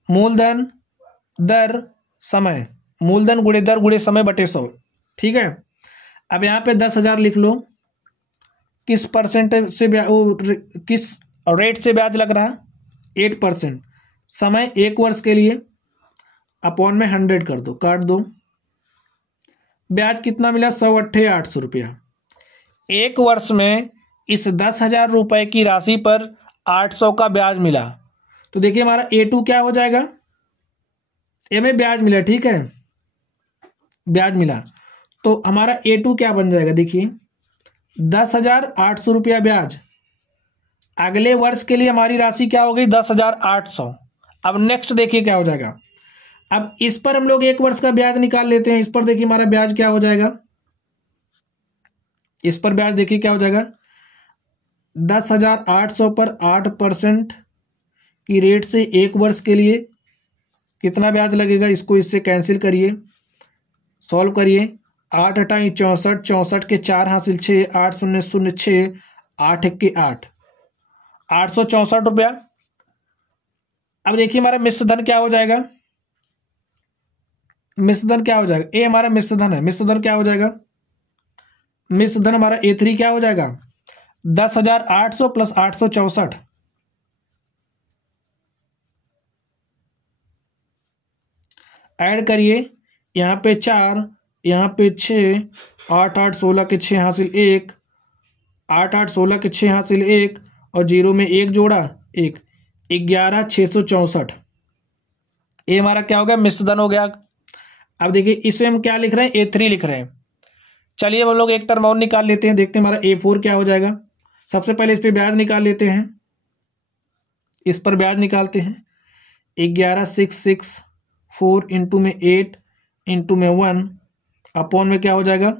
मूलधन दर समय, मूलधन गुणे दर गुणे समय बटे 100। ठीक है, अब यहाँ पे 10,000 लिख लो। किस परसेंट से किस रेट से ब्याज लग रहा, 8%, समय 1 वर्ष के लिए, अपॉन में 100 कर दो, काट दो। ब्याज कितना मिला, 100 रुपया। 1 वर्ष में इस 10,000 रुपये की राशि पर 800 का ब्याज मिला। तो देखिए हमारा A2 क्या हो जाएगा, ए में ब्याज मिला, ठीक है, ब्याज मिला, तो हमारा A2 क्या बन जाएगा, देखिए 10,800 रुपया ब्याज। अगले वर्ष के लिए हमारी राशि क्या हो गई, 10,800। अब नेक्स्ट देखिए क्या हो जाएगा। अब इस पर हम लोग 1 वर्ष का ब्याज निकाल लेते हैं। इस पर देखिए हमारा ब्याज क्या हो जाएगा, इस पर ब्याज देखिए क्या हो जाएगा, 10,800 पर 8% की रेट से 1 वर्ष के लिए कितना ब्याज लगेगा, इसको इससे कैंसिल करिए, सॉल्व करिए। 8 × 64, 64 के 4 हासिल 6, 8 0 0 6, 8 के 8, 864 रुपया। अब देखिए हमारा मिश्र धन क्या हो जाएगा, मिश्र धन क्या हो जाएगा, ए हमारा मिश्र धन है, मिश्र धन क्या हो जाएगा, मिश्र धन हमारा A3 क्या हो जाएगा, 10,800 प्लस 864, ऐड करिए, यहाँ पे 4, यहाँ पे 6, 8 8 16 के 6 हासिल 1, 8 8 16 के 6 हासिल 1, और 0 में 1 जोड़ा 1, 11,664। ये हमारा क्या हो गया, मिश्र धन हो गया। अब देखिए इसे हम क्या लिख रहे हैं, A3 लिख रहे हैं। चलिए हम लोग एक टर्म और निकाल लेते हैं, देखते हैं हमारा A4 क्या हो जाएगा। सबसे पहले इस पर ब्याज निकाल लेते हैं, इस पर ब्याज निकालते हैं। 11,664 इंटू में 8 इंटू में 1 अपॉन में क्या हो जाएगा,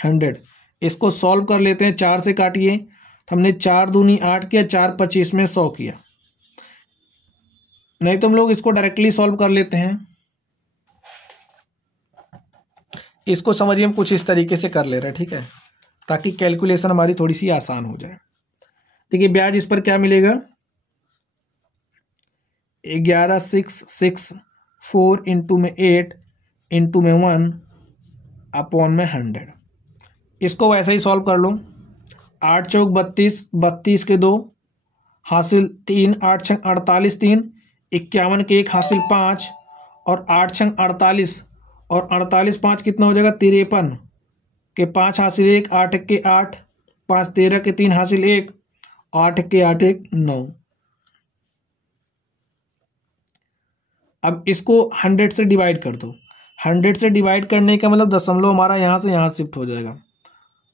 100। इसको सॉल्व कर लेते हैं, 4 से काटिए, तो हमने 4 दूनी 8 किया, 4 25 में 100 किया। नहीं तो हम लोग इसको डायरेक्टली सॉल्व कर लेते हैं। इसको समझिए हम कुछ इस तरीके से कर ले रहे हैं, ठीक है, ताकि कैलकुलेशन हमारी थोड़ी सी आसान हो जाए। देखिए ब्याज इस पर क्या मिलेगा, 11,664 इंटू में 8 इंटू में 1 अपॉन में 100। इसको वैसे ही सॉल्व कर लो। 8 चौक 32, 32 के 2 हासिल 3, 8 छंग 48, 3 51 के 1 हासिल 5, और 8 छंग 48, और 48 5 कितना हो जाएगा, 53 के 5 हासिल 1, 8 के 8, 5 13 के 3 हासिल 1, 8 के 8 1 9। अब इसको 100 से डिवाइड कर दो। 100 से डिवाइड करने का मतलब दशमलव हमारा यहाँ से यहाँ शिफ्ट हो जाएगा,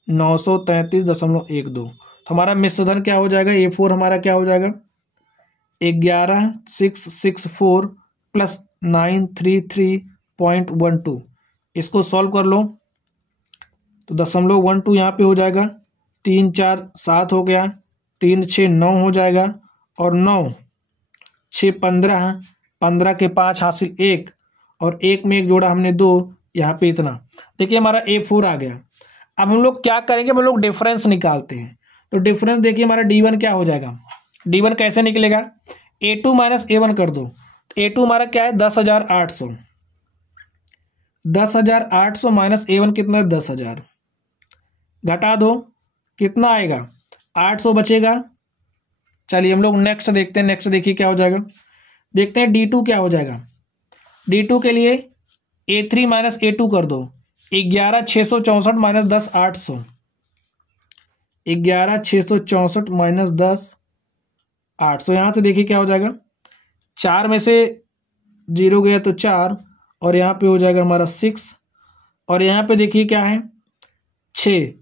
933.12। तो हमारा मिश्र धन क्या हो जाएगा, A4 हमारा क्या हो जाएगा, 11,664 प्लस 933.12। इसको सॉल्व कर लो तो 0.12 यहाँ पे हो जाएगा, 3 4 7 हो गया, 3 6 9 हो जाएगा, और 9 6 15, 15 के 5 हासिल 1, और 1 में 1 जोड़ा हमने 2, यहाँ पे इतना। देखिए हमारा A4 आ गया। अब हम लोग क्या करेंगे, हम लोग डिफरेंस निकालते हैं। तो डिफरेंस देखिए हमारा D1 क्या हो जाएगा, D1 कैसे निकलेगा, A2 माइनस A1 कर दो। A2 हमारा क्या है, 10,800, 10,800 माइनस A1 कितना है, 10,000, घटा दो कितना आएगा, 800 बचेगा। चलिए हम लोग नेक्स्ट देखते हैं, नेक्स्ट देखिए क्या हो जाएगा। देखते हैं D2 क्या हो जाएगा। D2 के लिए A3 माइनस A2 कर दो, 11,664 माइनस 10,800, 11,664 माइनस 10,800। यहाँ से देखिए क्या हो जाएगा, 4 में से 0 गया तो 4, और यहाँ पे हो जाएगा हमारा 6, और यहाँ पे देखिए क्या है 6,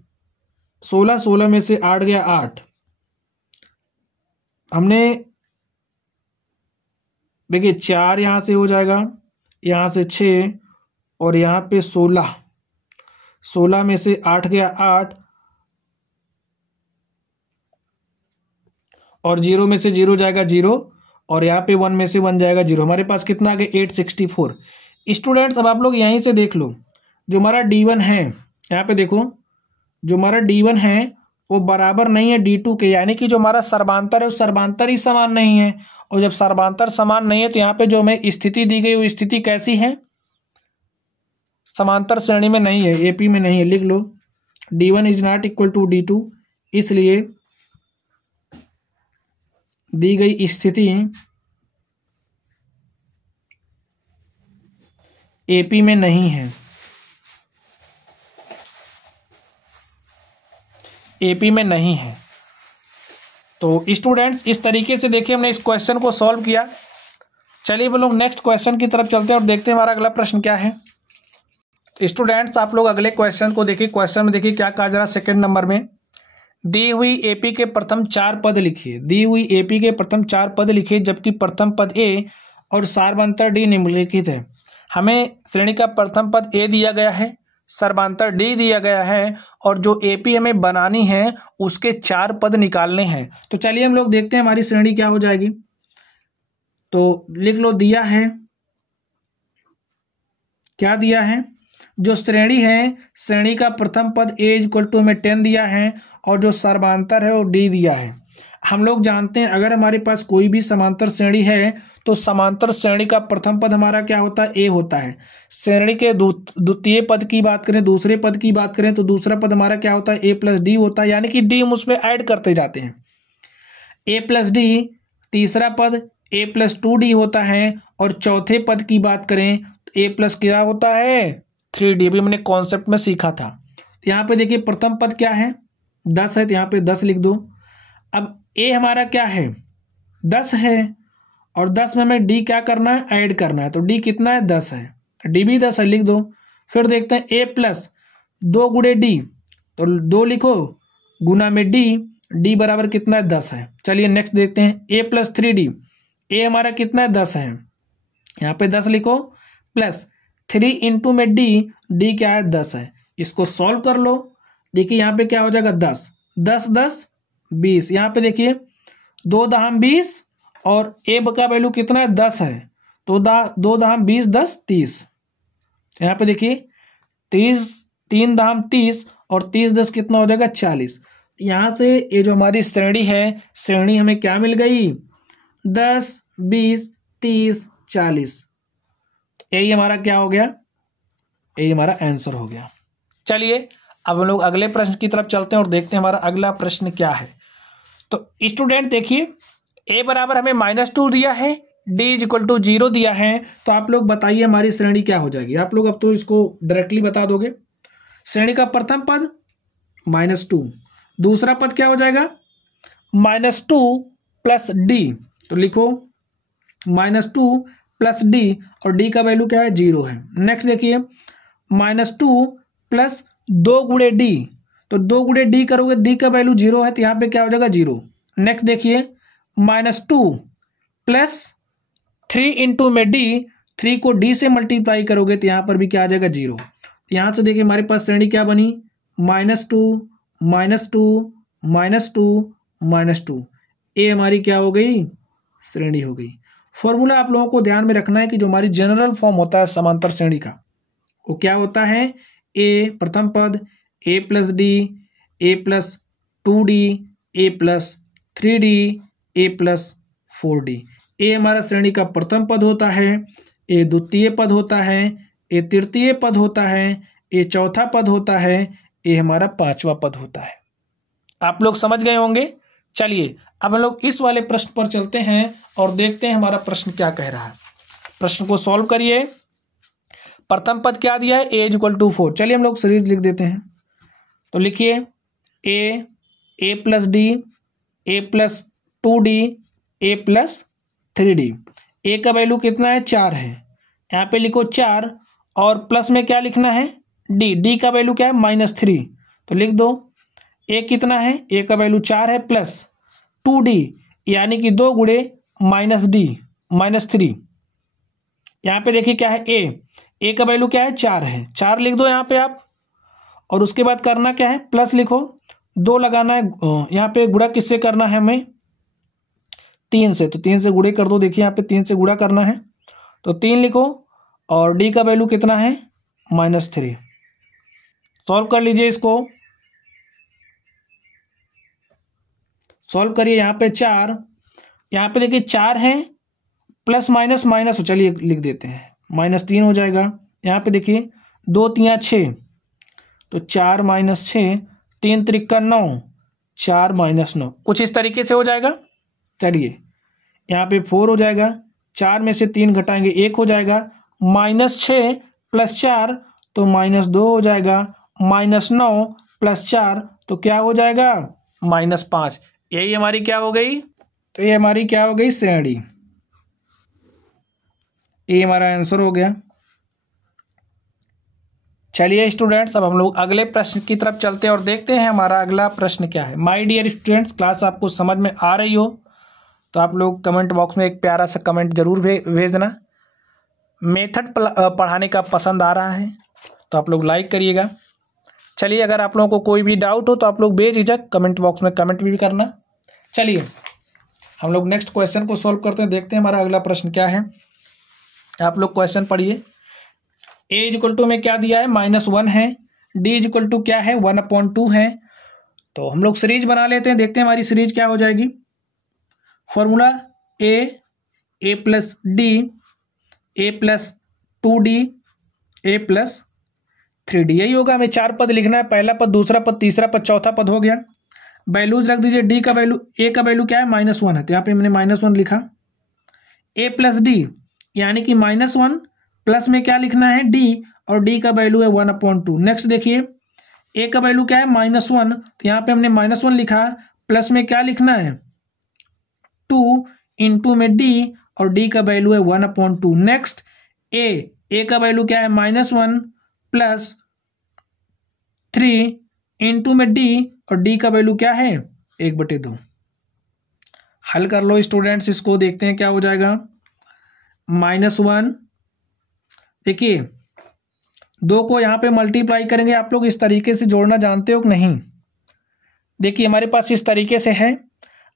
16, 16 में से 8 गया 8। हमने देखिए 4 यहाँ से हो जाएगा, यहाँ से 6, और यहाँ पे 16, 16 में से 8 गया 8, और 0 में से 0 जाएगा 0, और यहाँ पे 1 में से 1 जाएगा 0। हमारे पास कितना आ गया 864। स्टूडेंट्स अब आप लोग यहीं से देख लो, जो हमारा D1 है, यहाँ पे देखो जो हमारा D1 है वो बराबर नहीं है D2 के, यानी कि जो हमारा सर्वांतर है वो सर्वांतर ही समान नहीं है। और जब सर्वांतर समान नहीं है तो यहाँ पे जो हमें स्थिति दी गई वो स्थिति कैसी है, समांतर श्रेणी में नहीं है, AP में नहीं है। लिख लो D1 is not equal to D2, इसलिए दी गई स्थिति AP में नहीं है, AP में नहीं है। तो स्टूडेंट्स इस तरीके से देखिए हमने इस क्वेश्चन को सॉल्व किया। चलिए हम लोग नेक्स्ट क्वेश्चन की तरफ चलते हैं और देखते हैं हमारा अगला प्रश्न क्या है। स्टूडेंट्स आप लोग अगले क्वेश्चन को देखिए। क्वेश्चन में देखिए क्या कहा जा रहा है। सेकंड नंबर में दी हुई AP के प्रथम 4 पद लिखिए। दी हुई AP के प्रथम 4 पद लिखिए, जबकि प्रथम पद A और सर्वांतर D निम्नलिखित है। हमें श्रेणी का प्रथम पद A दिया गया है, सर्वांतर D दिया गया है, और जो AP हमें बनानी है उसके 4 पद निकालने हैं। तो चलिए हम लोग देखते हैं हमारी श्रेणी क्या हो जाएगी। तो लिख लो, दिया है, क्या दिया है, जो श्रेणी है, श्रेणी का प्रथम पद A इक्वल टू हमें 10 दिया है, और जो सर्वांतर है वो D दिया है। हम लोग जानते हैं अगर हमारे पास कोई भी समांतर श्रेणी है तो समांतर श्रेणी का प्रथम पद हमारा क्या होता है, A होता है। श्रेणी के द्वितीय पद की बात करें, दूसरे पद की बात करें तो दूसरा पद हमारा क्या होता है, A प्लस D होता है, यानी कि D हम उसमें ऐड करते जाते हैं। A प्लस D, तीसरा पद A प्लस 2D होता है, और चौथे पद की बात करें तो A प्लस क्या होता है, 3D। अभी हमने कॉन्सेप्ट में सीखा था। तो यहाँ पे देखिए प्रथम पद क्या है, 10 है, तो यहाँ पे 10 लिख दो। अब A हमारा क्या है, 10 है, और 10 में हमें D क्या करना है, ऐड करना है। तो D कितना है, 10 है, D भी 10 है, लिख दो। फिर देखते हैं A प्लस 2 गुणे D, तो 2 लिखो, गुना में D बराबर कितना है, 10 है। चलिए नेक्स्ट देखते हैं A प्लस 3D। A हमारा कितना है, 10 है, यहाँ पे 10 लिखो, प्लस 3 इंटू में D क्या है, 10 है। इसको सॉल्व कर लो। देखिए यहाँ पे क्या हो जाएगा, 10 10 10 20। यहाँ पे देखिए 2 दहाम 20, और A का वैल्यू कितना है, 10 है, तो 2 दहाम 20 10 30। यहाँ पे देखिए 3 दहाम 30, और 30 10 कितना हो जाएगा, 40। यहाँ से ये जो हमारी श्रेणी है, श्रेणी हमें क्या मिल गई, 10 20 30 40। यही हमारा क्या हो गया, यही हमारा आंसर हो गया। चलिए अब हम लोग अगले प्रश्न की तरफ चलते हैं और देखते हैं हमारा अगला प्रश्न क्या है। तो स्टूडेंट देखिए A बराबर हमें -2 दिया है, D इज इक्वल टू 0 दिया है। तो आप लोग बताइए हमारी श्रेणी क्या हो जाएगी। आप लोग अब तो इसको डायरेक्टली बता दोगे। श्रेणी का प्रथम पद -2, दूसरा पद क्या हो जाएगा, -2 प्लस D, तो लिखो -2 प्लस D, और D का वैल्यू क्या है, 0 है। नेक्स्ट देखिए -2 प्लस 2 गुणे D, तो 2 गुणे D करोगे, D का वैल्यू 0 है, तो यहाँ पे क्या हो जाएगा, 0। नेक्स्ट देखिए -2 प्लस 3 इंटू में D, 3 को D से मल्टीप्लाई करोगे तो यहाँ पर भी क्या आ जाएगा, 0। यहाँ से देखिए हमारे पास श्रेणी क्या बनी, -2 -2 -2 -2। ए हमारी क्या हो गई, श्रेणी हो गई। फॉर्मूला आप लोगों को ध्यान में रखना है कि जो हमारी जनरल फॉर्म होता है समांतर श्रेणी का, वो क्या होता है, A प्रथम पद A plus D, A plus 2D, A plus 3D, A plus 4D। A हमारा श्रेणी का प्रथम पद होता है, A द्वितीय पद होता है, A तृतीय पद होता है, A चौथा पद होता है, A हमारा पांचवा पद होता है। आप लोग समझ गए होंगे। चलिए अब हम लोग इस वाले प्रश्न पर चलते हैं और देखते हैं हमारा प्रश्न क्या कह रहा है। प्रश्न को सॉल्व करिए। प्रथम पद क्या दिया है, A इक्वल टू 4। चलिए हम लोग सीरीज लिख देते हैं। तो लिखिए A plus D, A plus 2D, A plus 3D। A का वैल्यू कितना है, 4 है, यहाँ पे लिखो 4, और प्लस में क्या लिखना है, D का वैल्यू क्या है, -3, तो लिख दो। A कितना है, A का वैल्यू 4 है, प्लस 2D यानी कि 2 गुणे -D -3। यहाँ पे देखिए क्या है, A का वैल्यू क्या है, 4 है, 4 लिख दो यहाँ पे आप, और उसके बाद करना क्या है, प्लस लिखो, 2 लगाना है। यहाँ पे गुणा किससे करना है हमें, 3 से, तो 3 से गुणे कर दो। देखिए यहाँ पे 3 से गुणा करना है, तो 3 लिखो और डी का वैल्यू कितना है, -3। सॉल्व कर लीजिए इसको, सॉल्व करिए। यहाँ पे 4, यहाँ पे देखिए 4 है, प्लस माइनस माइनस, चलिए लिख देते हैं, -3 हो जाएगा। यहाँ पे देखिए 2 3 6, तो 4 - 6, 3 त्रिका 9, 4 - 9, कुछ इस तरीके से हो जाएगा। चलिए यहाँ पे 4 हो जाएगा, 4 में से 3 घटाएंगे 1 हो जाएगा, -6 + 4 तो -2 हो जाएगा, -9 + 4 तो क्या हो जाएगा, -5। यही हमारी क्या हो गई, तो ये हमारी क्या हो गई, श्रेणी। ये हमारा आंसर हो गया। चलिए स्टूडेंट्स, अब हम लोग अगले प्रश्न की तरफ चलते हैं और देखते हैं हमारा अगला प्रश्न क्या है। माय डियर स्टूडेंट्स, क्लास आपको समझ में आ रही हो तो आप लोग कमेंट बॉक्स में एक प्यारा सा कमेंट जरूर भेज देना। मेथड पढ़ाने का पसंद आ रहा है तो आप लोग लाइक करिएगा। चलिए, अगर आप लोगों को कोई भी डाउट हो तो आप लोग बेझिझक कमेंट बॉक्स में कमेंट भी करना। चलिए हम लोग नेक्स्ट क्वेश्चन को सॉल्व करते हैं, देखते हैं हमारा अगला प्रश्न क्या है। आप लोग क्वेश्चन पढ़िए। a = में क्या दिया है, -1 है। d = क्या है, 1/2 है। तो हम लोग सीरीज बना लेते हैं, देखते हैं हमारी सीरीज क्या हो जाएगी। Formula a + d, a + 2d, a + 3d, यही होगा। हमें 4 पद लिखना है, पहला पद, दूसरा पद, तीसरा पद, चौथा पद हो गया। वैल्यूज रख दीजिए। d का वैल्यू, a का वैल्यू क्या है, -1 है, तो यहाँ पे मैंने -1 लिखा। a + d यानी कि -1 प्लस में क्या लिखना है, d, और d का वैल्यू है 1/2। नेक्स्ट देखिए, a का वैल्यू क्या है, -1, तो यहाँ पे हमने -1 लिखा, प्लस में क्या लिखना है, 2 इंटू में d, और d का वैल्यू है 1/2। नेक्स्ट a का वैल्यू क्या है, -1 + 3 इंटू में d, और d का वैल्यू क्या है, 1/2। हल कर लो स्टूडेंट्स, इसको देखते हैं क्या हो जाएगा। -1, देखिए 2 को यहाँ पे मल्टीप्लाई करेंगे। आप लोग इस तरीके से जोड़ना जानते हो कि नहीं, देखिए हमारे पास इस तरीके से है।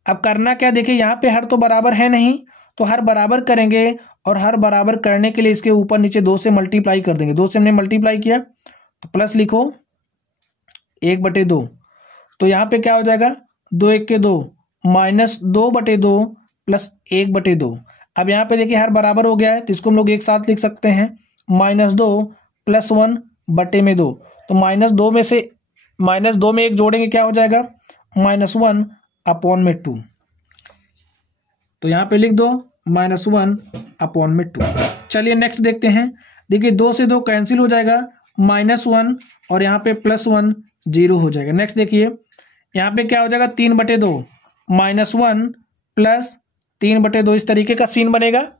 अब करना क्या, देखिए यहाँ पे हर तो बराबर है नहीं, तो हर बराबर करेंगे, और हर बराबर करने के लिए इसके ऊपर नीचे 2 से मल्टीप्लाई कर देंगे। 2 से हमने मल्टीप्लाई किया तो प्लस लिखो 1/2, तो यहाँ पे क्या हो जाएगा, 2 1 के 2, -2/2 + 1/2। अब यहाँ पे देखिए हर बराबर हो गया है, तो इसको हम लोग एक साथ लिख सकते हैं, -2 + 1/2। तो -2 में से -2 में 1 जोड़ेंगे, क्या हो जाएगा, -1/2। तो यहाँ पे लिख दो -1/2। चलिए नेक्स्ट देखते हैं। देखिए 2 से 2 कैंसिल हो जाएगा, -1 और यहाँ पे +1 0 हो जाएगा। नेक्स्ट देखिए यहाँ पे क्या हो जाएगा, 3/2, -1 + 3/2, इस तरीके का सीन बनेगा।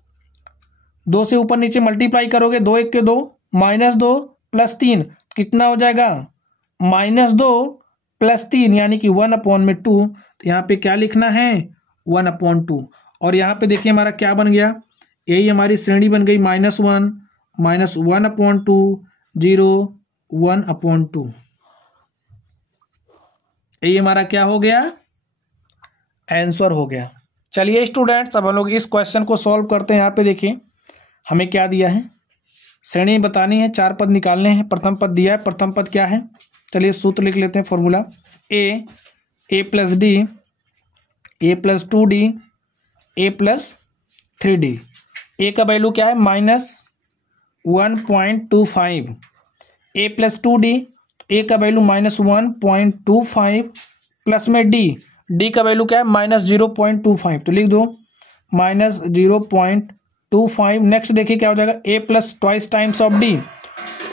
2 से ऊपर नीचे मल्टीप्लाई करोगे, 2 1 के 2, -2 + 3 कितना हो जाएगा, -2 + 3 यानी कि 1/2। तो यहाँ पे क्या लिखना है, 1/2। और यहाँ पे देखिए हमारा क्या बन गया, यही हमारी श्रेणी बन गई, -1 -1/2 0 1/2। यही हमारा क्या हो गया, आंसर हो गया। चलिए स्टूडेंट्स, अब हम लोग इस क्वेश्चन को सॉल्व करते हैं। यहाँ पे देखिए हमें क्या दिया है, श्रेणी बतानी है, 4 पद निकालने हैं। प्रथम पद दिया है, प्रथम पद क्या है, चलिए सूत्र लिख लेते हैं। Formula a + d, a + 2d, a + 3d। a का वैल्यू क्या है, -1.25, a + 2d, a का वैल्यू -1.25, प्लस में d का वैल्यू क्या है, -0.25, तो लिख दो -0.25। नेक्स्ट देखिए क्या हो जाएगा, a + twice times of d,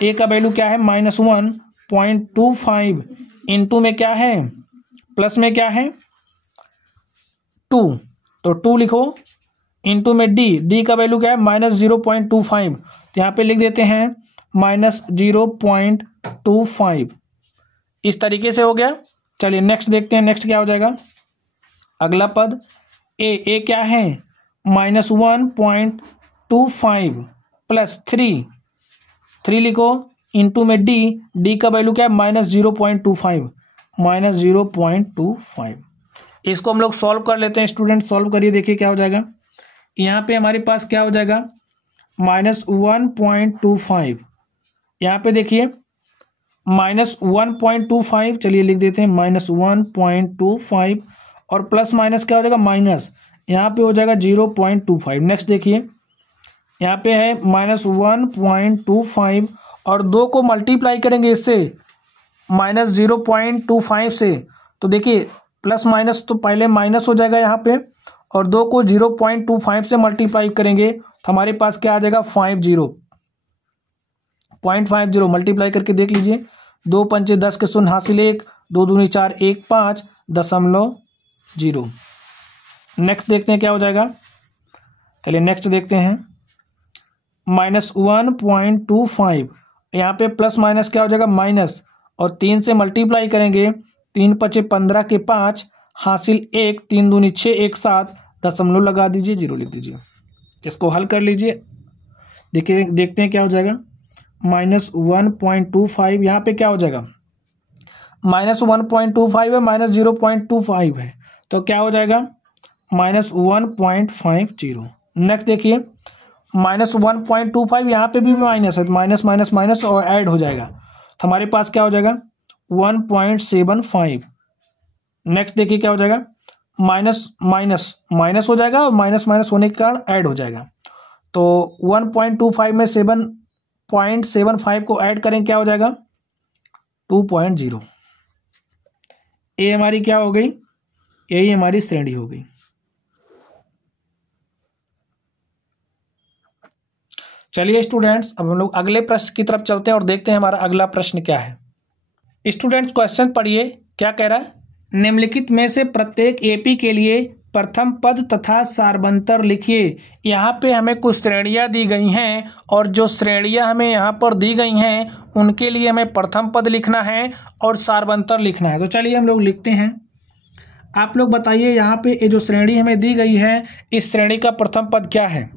a का वैल्यू क्या है, -1.25 इंटू में क्या है, प्लस में क्या है 2, तो 2 लिखो, इंटू में d का वैल्यू क्या है, -0.25, तो यहाँ पे लिख देते हैं -0.25। इस तरीके से हो गया। चलिए नेक्स्ट देखते हैं, नेक्स्ट क्या हो जाएगा। अगला पद a क्या है, -1.25 + 3 लिखो, इंटू में डी का वैल्यू क्या है -0.25, -0.25। इसको हम लोग सॉल्व कर लेते हैं स्टूडेंट, सॉल्व करिए, देखिए क्या हो जाएगा। यहाँ पे हमारे पास क्या हो जाएगा -1.25, यहाँ पे देखिए -1.25, चलिए लिख देते हैं -1.25 और प्लस माइनस क्या हो जाएगा माइनस, यहाँ पे हो जाएगा 0.25। नेक्स्ट देखिए यहाँ पे है -1.25 और 2 को मल्टीप्लाई करेंगे इससे -0.25 से, तो देखिए प्लस माइनस तो पहले माइनस हो जाएगा यहाँ पे, और 2 को 0.25 से मल्टीप्लाई करेंगे तो हमारे पास क्या आ जाएगा 50.50 मल्टीप्लाई करके देख लीजिए, 2 पंचे 10 के शून्य हासिल 1, 2 दूनी 4, 1 5.0। नेक्स्ट देखते हैं क्या हो जाएगा, चलिए नेक्स्ट देखते हैं -1.25, यहाँ पे प्लस माइनस क्या हो जाएगा माइनस, और 3 से मल्टीप्लाई करेंगे, 3 पचे 15 के 5 हासिल 1, 3 दूनी 6, 1 7, दशमलव लगा दीजिए, 0 लिख दीजिए। इसको हल कर लीजिए, देखिए देखते हैं क्या हो जाएगा -1.25, यहाँ पे क्या हो जाएगा -1.25 है, -0.25 है, तो क्या हो जाएगा -1.50। नेक्स्ट देखिए -1.25, यहाँ पे भी माइनस है, माइनस माइनस माइनस और ऐड हो जाएगा, तो हमारे पास क्या हो जाएगा 1.75। नेक्स्ट देखिए क्या हो जाएगा माइनस माइनस माइनस हो जाएगा, और माइनस माइनस होने के कारण ऐड हो जाएगा, तो 1.25 में 7.75 को ऐड करें क्या हो जाएगा 2.0। ये हमारी क्या हो गई, यही हमारी श्रेणी हो गई। चलिए स्टूडेंट्स, अब हम लोग अगले प्रश्न की तरफ चलते हैं और देखते हैं हमारा अगला प्रश्न क्या है। स्टूडेंट्स क्वेश्चन पढ़िए, क्या कह रहा है, निम्नलिखित में से प्रत्येक एपी के लिए प्रथम पद तथा सारवंतर लिखिए। यहाँ पे हमें कुछ श्रेणियाँ दी गई हैं, और जो श्रेणियाँ हमें यहाँ पर दी गई हैं उनके लिए हमें प्रथम पद लिखना है और सारवंतर लिखना है। तो चलिए हम लोग लिखते हैं, आप लोग बताइए यहाँ पे ये जो श्रेणी हमें दी गई है, इस श्रेणी का प्रथम पद क्या है।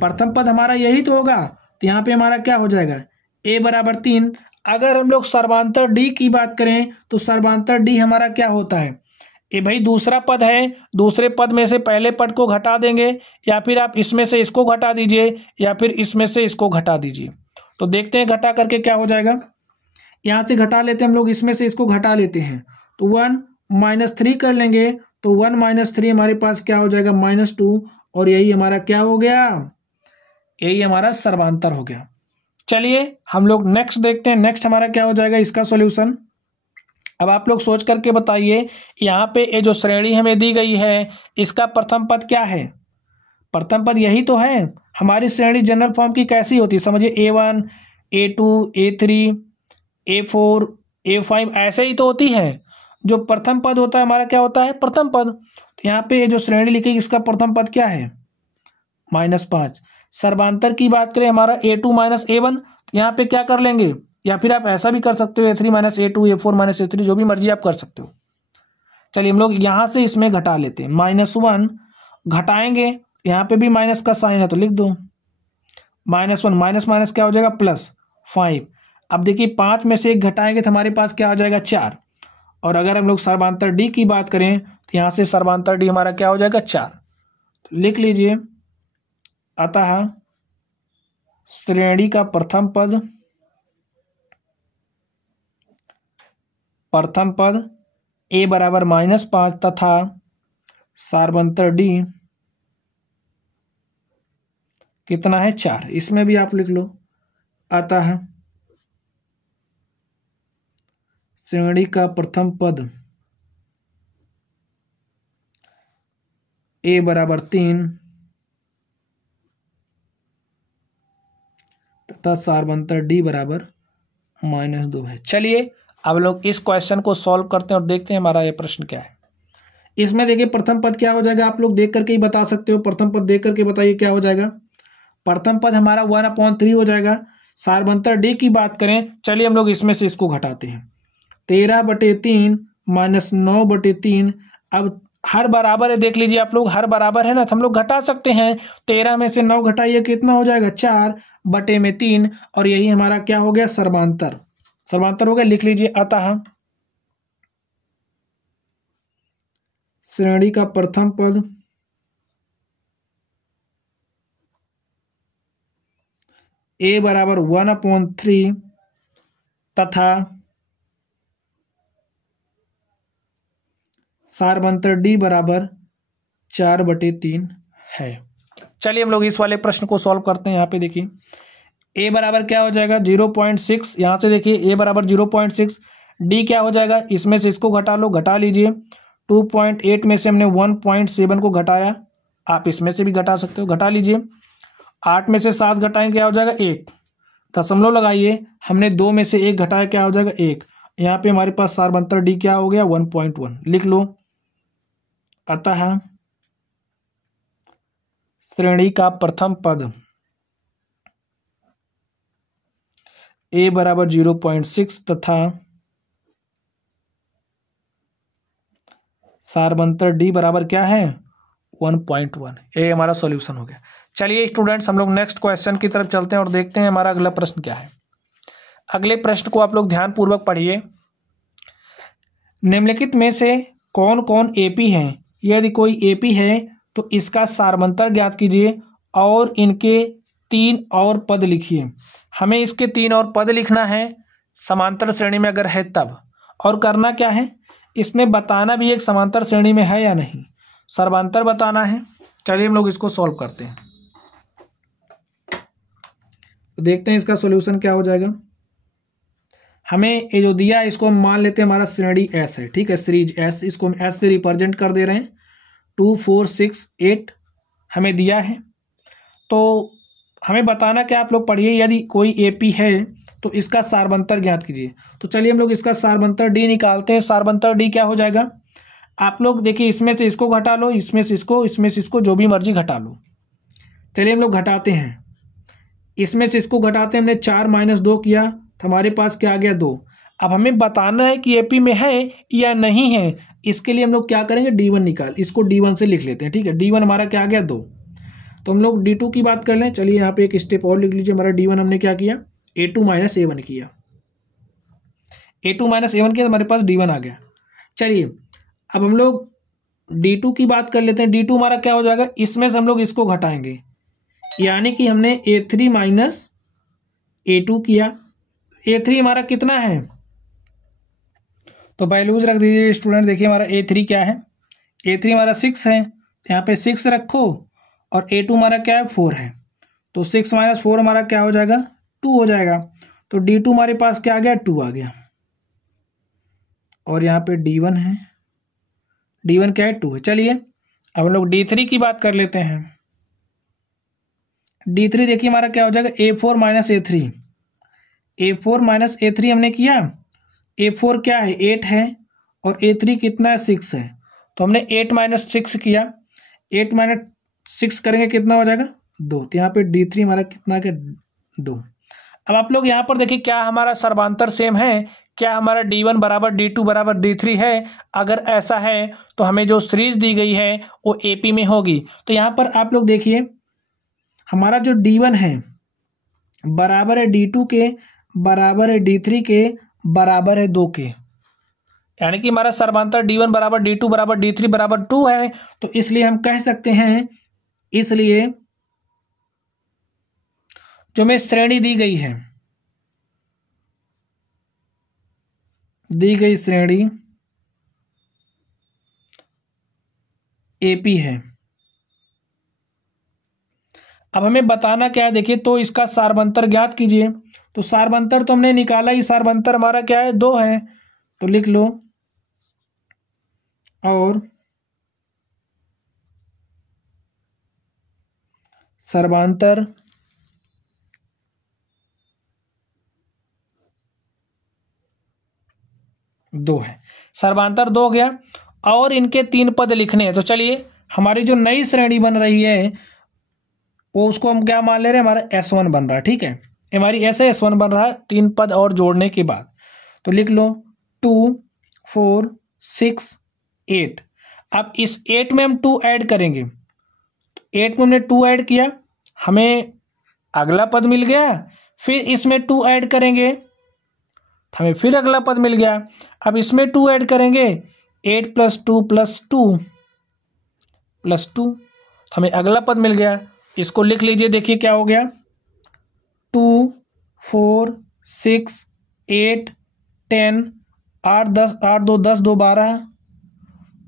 प्रथम पद हमारा यही तो होगा, तो यहाँ पे हमारा क्या हो जाएगा a बराबर 3। अगर हम लोग सर्वांतर डी की बात करें तो सर्वांतर डी हमारा क्या होता है, ये भाई दूसरा पद है, दूसरे पद में से पहले पद को घटा देंगे, या फिर आप इसमें से इसको घटा दीजिए, या फिर इसमें से इसको घटा दीजिए। तो देखते हैं घटा करके क्या हो जाएगा, यहाँ से घटा लेते हैं हम लोग, इसमें से इसको घटा लेते हैं, तो 1 - 3 कर लेंगे, तो 1 - 3 हमारे पास क्या हो जाएगा -2, और यही हमारा क्या हो गया, यही हमारा सर्वांतर हो गया। चलिए हम लोग नेक्स्ट देखते हैं, नेक्स्ट हमारा क्या हो जाएगा इसका सॉल्यूशन। अब आप लोग सोच करके बताइए, यहाँ पे ये जो श्रेणी हमें दी गई है इसका प्रथम पद क्या है, प्रथम पद यही तो है। हमारी श्रेणी जनरल फॉर्म की कैसी होती है, समझिए A1 A2 A3 A4 A5 ऐसे ही तो होती है। जो प्रथम पद होता है हमारा क्या होता है प्रथम पद। तो यहाँ पे ये जो श्रेणी लिखी इसका प्रथम पद क्या है -5। सर्वांतर की बात करें हमारा A2 - A1, तो यहाँ पे क्या कर लेंगे, या फिर आप ऐसा भी कर सकते हो A3 - A2 A4 - A3, जो भी मर्जी आप कर सकते हो। चलिए हम लोग यहाँ से इसमें घटा लेते हैं, -1 घटाएंगे, यहाँ पे भी माइनस का साइन है तो लिख दो -1 माइनस माइनस क्या हो जाएगा +5। अब देखिए 5 में से 1 घटाएंगे तो हमारे पास क्या आ जाएगा 4। और अगर हम लोग सर्वांतर डी की बात करें तो यहाँ से सर्वांतर डी हमारा क्या हो जाएगा 4। तो लिख लीजिए, अतः श्रेणी का प्रथम पद A बराबर -5 तथा सर्वांतर डी कितना है 4। इसमें भी आप लिख लो, अतः श्रेणी का प्रथम पद A बराबर 3 तथा सारवंतर डी बराबर -2 है। चलिए अब लोग इस क्वेश्चन को सॉल्व करते हैं और देखते हैं हमारा ये प्रश्न क्या है। इसमें देखिए प्रथम पद क्या हो जाएगा, आप लोग देख करके ही बता सकते हो। प्रथम पद देख करके बताइए क्या हो जाएगा। प्रथम पद हमारा 1/3 हो जाएगा। सारवंतर डी की बात करें, चलिए हम लोग इसमें से इसको घटाते हैं, 13/3 -9/3। अब हर बराबर है, देख लीजिए आप लोग, हर बराबर है ना, तो हम लोग घटा सकते हैं। 13 में से 9 घटाइए, कितना हो जाएगा 4/3, और यही हमारा क्या हो गया, सर्वांतर। सर्वांतर हो गया, लिख लीजिए। अतः श्रेणी का प्रथम पद a बराबर 1/3 तथा सार्वंतर d बराबर 4/3 है। चलिए हम लोग इस वाले प्रश्न को सॉल्व करते हैं। यहाँ पे देखिए a बराबर क्या हो जाएगा 0.6, यहाँ से देखिए a बराबर 0.6, d क्या हो जाएगा, इसमें से इसको घटा लो, घटा लीजिए। 2.8 में से हमने 1.7 को घटाया, आप इसमें से भी घटा सकते हो, घटा लीजिए। 8 में से 7 घटाएंगे, क्या हो जाएगा 1, दशमलव लगाइए, हमने 2 में से 1 घटाया, क्या हो जाएगा 1। यहाँ पे हमारे पास सार्वंतर d क्या हो गया 1.1, लिख लो। अतः श्रेणी का प्रथम पद a बराबर 0.6 तथा सार्वंतर d बराबर क्या है 1.1, ये हमारा सॉल्यूशन हो गया। चलिए स्टूडेंट्स, हम लोग नेक्स्ट क्वेश्चन की तरफ चलते हैं और देखते हैं हमारा अगला प्रश्न क्या है। अगले प्रश्न को आप लोग ध्यान पूर्वक पढ़िए। निम्नलिखित में से कौन कौन एपी हैं, यदि कोई एपी है तो इसका सार्वंतर ज्ञात कीजिए और इनके 3 और पद लिखिए। हमें इसके 3 और पद लिखना है समांतर श्रेणी में अगर है तब, और करना क्या है, इसमें बताना भी एक समांतर श्रेणी में है या नहीं, सर्वांतर बताना है। चलिए हम लोग इसको सॉल्व करते हैं, तो देखते हैं इसका सॉल्यूशन क्या हो जाएगा। हमें ये जो दिया है इसको हम मान लेते हैं हमारा श्रेणी एस है, ठीक है, सीरीज एस, इसको हम एस से रिप्रेजेंट कर दे रहे हैं। 2 4 6 8 हमें दिया है, तो हमें बताना क्या, आप लोग पढ़िए, यदि कोई एपी है तो इसका सार्वंतर ज्ञात कीजिए। तो चलिए हम लोग इसका सार्वंतर डी निकालते हैं। सार्वंतर डी क्या हो जाएगा, आप लोग देखिए, इसमें से इसको घटा लो, इसमें से इसको, इसमें से इसको, जो भी मर्जी घटा लो। चलिए हम लोग घटाते हैं, इसमें से इसको घटाते हैं, हमने 4 - 2 किया तो हमारे पास क्या आ गया 2। अब हमें बताना है कि एपी में है या नहीं है, इसके लिए हम लोग क्या करेंगे, D1 निकाल, इसको D1 से लिख लेते हैं, ठीक है। D1 हमारा क्या आ गया 2, तो हम लोग D2 की बात कर लें। चलिए यहाँ पे एक स्टेप और लिख लीजिए, हमारा D1 हमने क्या किया, A2 - A1 किया, A2 - A1 किया तो हमारे पास D1 आ गया। चलिए अब हम लोग D2 की बात कर लेते हैं। D2 हमारा क्या हो जाएगा, इसमें से हम लोग इसको घटाएंगे, यानी कि हमने A3 - A2 किया। A3 हमारा कितना है, तो वैल्यूज रख दीजिए स्टूडेंट। देखिए हमारा A3 क्या है, A3 हमारा 6 है, यहाँ पे 6 रखो, और A2 हमारा क्या है 4 है, तो 6 - 4 हमारा क्या हो जाएगा 2 हो जाएगा। तो D2 हमारे पास क्या आ गया 2 आ गया, और यहाँ पे D1 है, D1 क्या है 2 है। चलिए अब हम लोग D3 की बात कर लेते हैं। D3 देखिए हमारा क्या हो जाएगा A4 - A3, A4 - A3 हमने किया, A4 क्या है 8 है, और A3 कितना है 6 है, तो हमने 8 - 6 किया, 8 - 6 करेंगे कितना हो जाएगा 2, तो यहाँ पे D3 हमारा कितना है 2। अब आप लोग यहाँ पर देखिए क्या हमारा सर्वांतर सेम है, क्या हमारा D1 बराबर D2 बराबर D3 है। अगर ऐसा है तो हमें जो सीरीज दी गई है वो AP में होगी। तो यहाँ पर आप लोग देखिए हमारा जो D1 है बराबर है D2 के, बराबर है D3 के, बराबर है 2 के, यानी कि हमारा सर्वांतर D1 बराबर D2 बराबर D3 बराबर 2 है। तो इसलिए हम कह सकते हैं, इसलिए जो हमें श्रेणी दी गई है, दी गई श्रेणी AP है। अब हमें बताना क्या है, देखिए तो इसका सार्वंतर ज्ञात कीजिए। तो सार्वंतर तो हमने निकाला ही, सार्वंतर हमारा क्या है 2 है, तो लिख लो, और सर्वांतर दो है, सर्वांतर 2 हो गया, और इनके 3 पद लिखने हैं। तो चलिए हमारी जो नई श्रेणी बन रही है वो उसको हम क्या मान ले रहे हैं, हमारा S1 बन रहा है, ठीक है, हमारी ऐसे S1 बन रहा है 3 पद और जोड़ने के बाद। तो लिख लो 2 4 6 8। अब इस 8 में हम 2 ऐड करेंगे, तो 8 में हमने 2 ऐड किया, हमें अगला पद मिल गया। फिर इसमें 2 ऐड करेंगे, हमें फिर अगला पद मिल गया। अब इसमें 2 ऐड करेंगे, 8 + 2 + 2 + 2, हमें अगला पद मिल गया। इसको लिख लीजिए, देखिए क्या हो गया, 2 4 6 8 10, 8 10, 8 2 10, 2 12,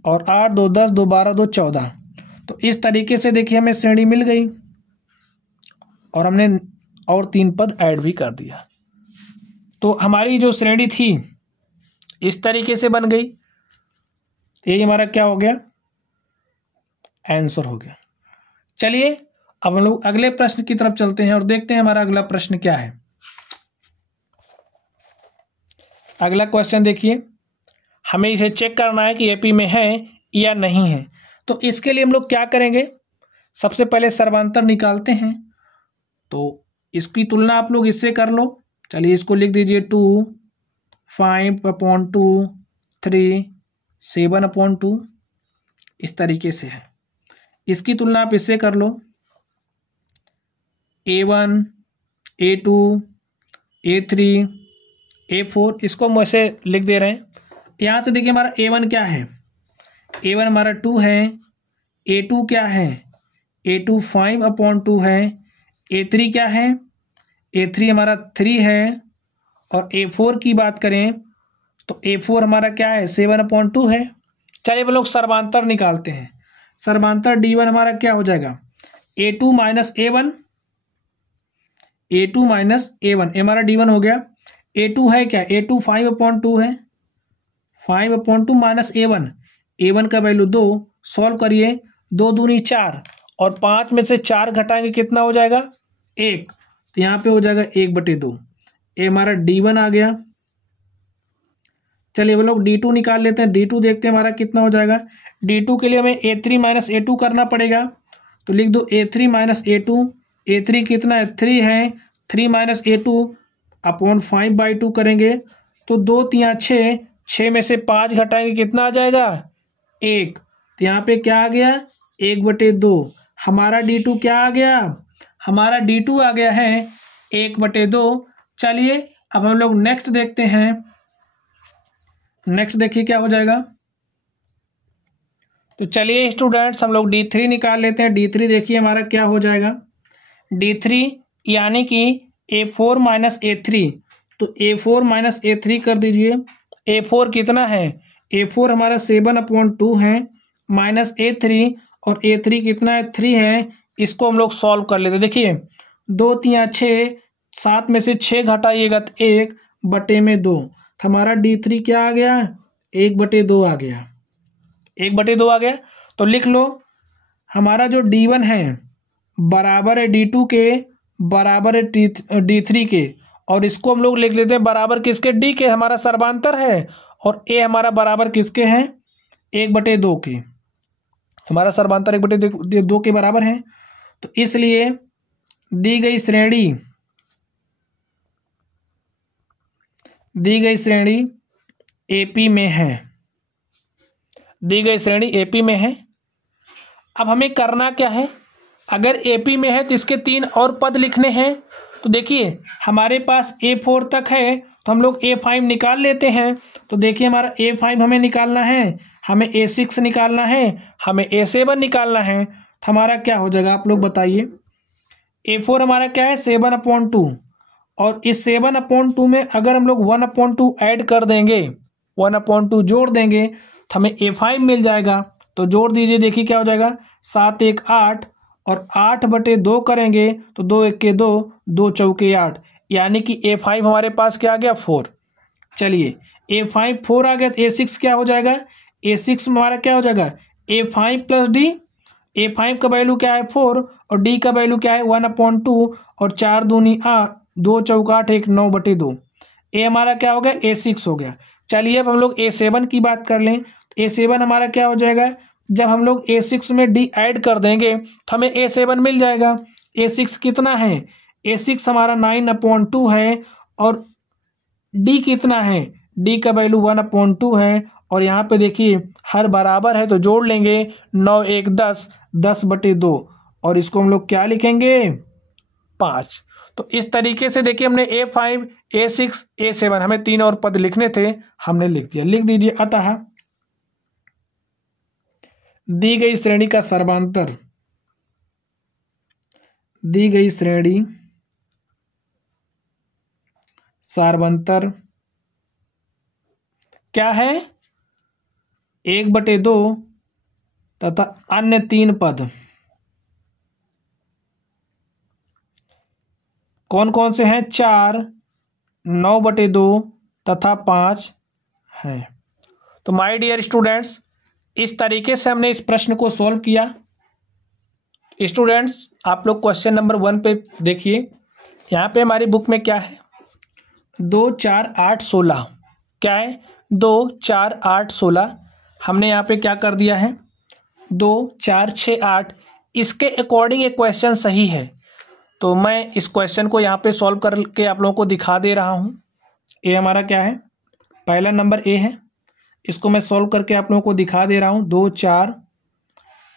और 8 2 10, 2 12, 2 14। तो इस तरीके से देखिए हमें श्रेणी मिल गई और हमने और 3 पद ऐड भी कर दिया। तो हमारी जो श्रेणी थी इस तरीके से बन गई। ये हमारा क्या हो गया, आंसर हो गया। चलिए अब हम लोग अगले प्रश्न की तरफ चलते हैं और देखते हैं हमारा अगला प्रश्न क्या है। अगला क्वेश्चन देखिए, हमें इसे चेक करना है कि एपी में है या नहीं है। तो इसके लिए हम लोग क्या करेंगे, सबसे पहले सर्वांतर निकालते हैं। तो इसकी तुलना आप लोग इससे कर लो। चलिए इसको लिख दीजिए, 2 5/2 3 7/2, इस तरीके से है। इसकी तुलना आप इससे कर लो, A1 A2 A3 A4, इसको हम ऐसे लिख दे रहे हैं। यहाँ से देखिए हमारा A1 क्या है, A1 हमारा 2 है, A2 क्या है, A2 5/2 है, A3 क्या है, A3 हमारा 3 है, और A4 की बात करें तो A4 हमारा क्या है, 7/2 है। चलिए हम लोग सर्वांतर निकालते हैं। सर्वांतर D1 हमारा क्या हो जाएगा, A2 - A1, A2 - A1, हमारा D1 हो गया। A2 है क्या, A2 5/2 है, 5/2 - A1, A1 का वैल्यू 2, सॉल्व करिए, 2 दूनी 4, और 5 में से 4 घटाएंगे कितना हो जाएगा, 1, तो यहाँ पे हो जाएगा 1/2। ये हमारा D1 आ गया। चलिए वो लोग D2 निकाल लेते हैं। D2 देखते हैं हमारा कितना हो जाएगा। D2 के लिए हमें A3 - A2 करना पड़ेगा, तो लिख दो A3 - A2। A3 कितना है, 3 है, 3 - A2 अपॉन 5/2 करेंगे तो 2 3 6, 6 में से 5 घटाएंगे कितना आ जाएगा, 1, तो यहाँ पे क्या आ गया, 1/2। हमारा D2 क्या आ गया, हमारा D2 आ गया है 1/2। चलिए अब हम लोग नेक्स्ट देखते हैं। नेक्स्ट देखिए क्या हो जाएगा। तो चलिए स्टूडेंट्स हम लोग D3 निकाल लेते हैं। D3 देखिए हमारा क्या हो जाएगा, D3 यानी कि A4 - A3, तो A4 - A3 कर दीजिए। A4 कितना है, A4 हमारा 7/2 है, माइनस A3, और A3 कितना है, 3 है। इसको हम लोग सॉल्व कर लेते हैं। देखिए 2 3 6, 7 में से 6 घटाइएगा तो 1/2, तो हमारा D3 क्या आ गया, 1/2 आ गया, 1/2 आ गया। तो लिख लो हमारा जो D1 है बराबर है D2 के, बराबर है D3 के, और इसको हम लोग लिख लेते हैं बराबर किसके, D के, हमारा सर्वांतर है, और A हमारा बराबर किसके हैं, 1/2 के, हमारा सर्वांतर 1/2 के बराबर है। तो इसलिए दी गई श्रेणी AP में है, दी गई श्रेणी AP में है। अब हमें करना क्या है, अगर AP में है तो इसके 3 और पद लिखने हैं। तो देखिए हमारे पास A4 तक है, तो हम लोग A5 निकाल लेते हैं। तो देखिए हमारा A5 हमें निकालना है, हमें A6 निकालना है, हमें A7 निकालना है। तो हमारा क्या हो जाएगा, आप लोग बताइए। A4 हमारा क्या है, 7/2, और इस 7/2 में अगर हम लोग 1/2 ऐड कर देंगे, 1/2 जोड़ देंगे, तो हमें A5 मिल जाएगा। तो जोड़ दीजिए, देखिए क्या हो जाएगा, 7 1 8, और 8/2 करेंगे तो 2 1 के 2, 2 चौके 8, यानी कि A5 हमारे पास क्या आ गया, 4। चलिए A5 4 आ गया, तो A6 क्या हो जाएगा, A6 हमारा क्या हो जाएगा, A5 + D। A5 का वैल्यू क्या है, 4, और D का वैल्यू क्या है, 1/2, और 4 दूनी 8, 2 चौका 8, 1 9/2। A हमारा क्या हो गया, A6 हो गया। चलिए अब हम लोग A7 की बात कर लें। A7 हमारा क्या हो जाएगा, जब हम लोग A6 में D ऐड कर देंगे तो हमें A7 मिल जाएगा। A6 कितना है, A6 हमारा 9/2 है, और D कितना है, D का वैल्यू 1/2 है, और यहाँ पे देखिए हर बराबर है तो जोड़ लेंगे, 9 1 10, 10/2 और इसको हम लोग क्या लिखेंगे 5। तो इस तरीके से देखिए हमने A5 A6 A7 हमें 3 और पद लिखने थे, हमने लिख दिया। लिख दीजिए अतः दी गई श्रेणी का सर्वांतर, दी गई श्रेणी सर्वांतर क्या है 1/2 तथा अन्य 3 पद कौन कौन से हैं 4, 9/2 तथा 5 है। तो माय डियर स्टूडेंट्स, इस तरीके से हमने इस प्रश्न को सॉल्व किया। स्टूडेंट्स आप लोग क्वेश्चन नंबर 1 पे देखिए, यहाँ पे हमारी बुक में क्या है 2 4 8 16, क्या है 2 4 8 16। हमने यहाँ पे क्या कर दिया है 2 4 6 8, इसके अकॉर्डिंग एक क्वेश्चन सही है। तो मैं इस क्वेश्चन को यहाँ पे सॉल्व करके आप लोगों को दिखा दे रहा हूँ। ए हमारा क्या है, पहला नंबर ए है, इसको मैं सॉल्व करके आप लोगों को दिखा दे रहा हूँ 2 4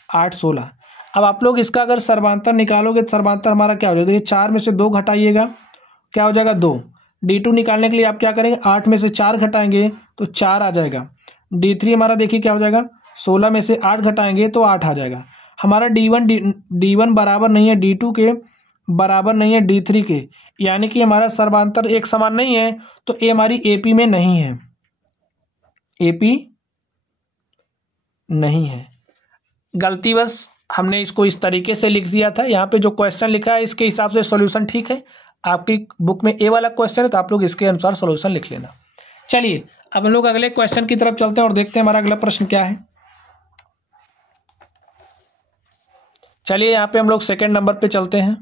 8 16। अब आप लोग इसका अगर सर्वांतर निकालोगे तो सर्वांतर हमारा क्या हो जाएगा, देखिए 4 में से 2 घटाइएगा क्या हो जाएगा 2। D2 निकालने के लिए आप क्या करेंगे 8 में से 4 घटाएंगे तो 4 आ जाएगा। D3 हमारा देखिए क्या हो जाएगा 16 में से 8 घटाएंगे तो 8 आ जाएगा। हमारा D1 बराबर नहीं है D2 के, बराबर नहीं है D3 के, यानी कि हमारा सर्वांतर एक समान नहीं है, तो ए हमारी AP में नहीं है, AP नहीं है। गलती बस हमने इसको इस तरीके से लिख दिया था। यहाँ पे जो क्वेश्चन लिखा है इसके हिसाब से सॉल्यूशन ठीक है। आपकी बुक में ए वाला क्वेश्चन है तो आप लोग इसके अनुसार सॉल्यूशन लिख लेना। चलिए अब हम लोग अगले क्वेश्चन की तरफ चलते हैं और देखते हैं हमारा अगला प्रश्न क्या है। चलिए यहाँ पे हम लोग सेकंड नंबर पे चलते हैं,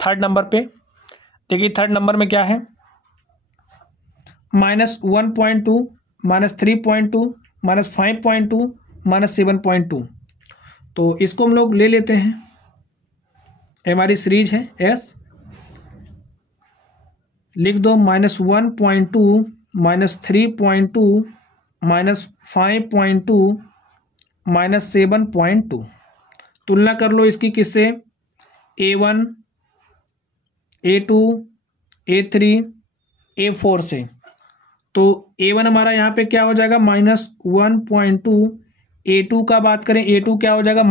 थर्ड नंबर पे। देखिए थर्ड नंबर में क्या है -1.2 -3.2 -5.2 -7.2। तो इसको हम लोग ले लेते हैं, हमारी सीरीज है एस, लिख दो -1.2 -3.2 -5.2 -7.2। तुलना कर लो इसकी किससे, A1 A2 A3 A4 से। तो A1 हमारा यहाँ पे क्या हो जाएगा -1.2, A2 का बात करें A2 क्या हो जाएगा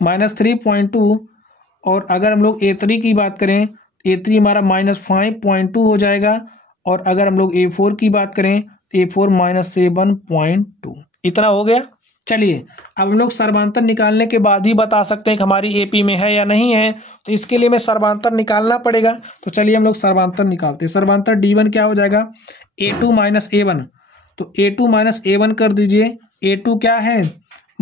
-3.2 और अगर हम लोग A3 की बात करें A3 हमारा -5.2 हो जाएगा, और अगर हम लोग A4 की बात करें तो A4 -7.2। इतना हो गया। चलिए अब हम लोग सर्वांतर निकालने के बाद ही बता सकते हैं कि हमारी AP में है या नहीं है, तो इसके लिए हमें सर्वांतर निकालना पड़ेगा। तो चलिए हम लोग सर्वांतर निकालते हैं। सर्वांतर D1 क्या हो जाएगा A2 -A1, तो A2 -A1 कर दीजिए। A2 क्या है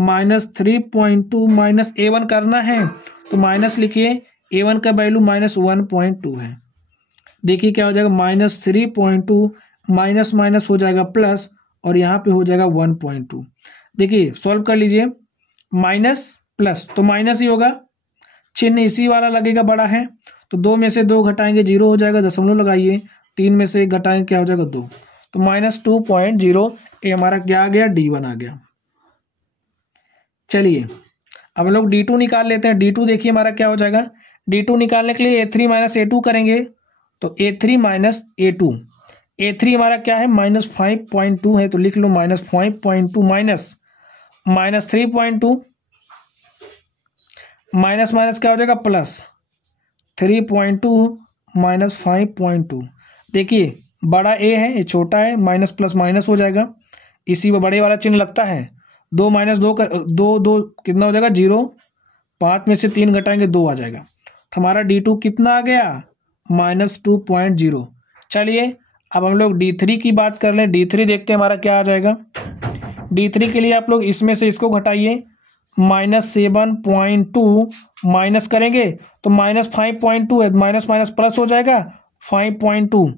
-3.2 -A1 करना है तो माइनस लिखिए, A1 का वैल्यू -1.2 है। देखिए क्या हो जाएगा -3.2 माइनस माइनस हो जाएगा प्लस, और यहाँ पे हो जाएगा 1.2। देखिए सॉल्व कर लीजिए, माइनस प्लस तो माइनस ही होगा, चिन्ह इसी वाला लगेगा बड़ा है, तो 2 में से 2 घटाएंगे 0 हो जाएगा, दशमलव लगाइए, 3 में से 1 घटाएंगे क्या हो जाएगा 2, तो -2.0। ये हमारा क्या आ गया D1 आ गया। चलिए अब हम लोग D2 निकाल लेते हैं। D2 देखिए हमारा क्या हो जाएगा, D2 निकालने के लिए A3 - A2 करेंगे, तो A3 - A2, A3 हमारा क्या है -5.2 है, तो लिख लो -5.2 -3.2 माइनस माइनस क्या हो जाएगा प्लस 3.2 -5.2। देखिए बड़ा A है ये छोटा है, माइनस प्लस माइनस हो जाएगा, इसी में बड़े वाला चिन्ह लगता है। 2 - 2 का 2 कितना हो जाएगा 0, 5 में से 3 घटाएंगे 2 आ जाएगा। तो हमारा D2 कितना आ गया -2.0। चलिए अब हम लोग D3 की बात कर लें। D3 देखते हैं हमारा क्या आ जाएगा। D3 के लिए आप लोग इसमें से इसको घटाइए, -7.2 माइनस करेंगे तो -5.2 है, माइनस माइनस प्लस हो जाएगा 5.2।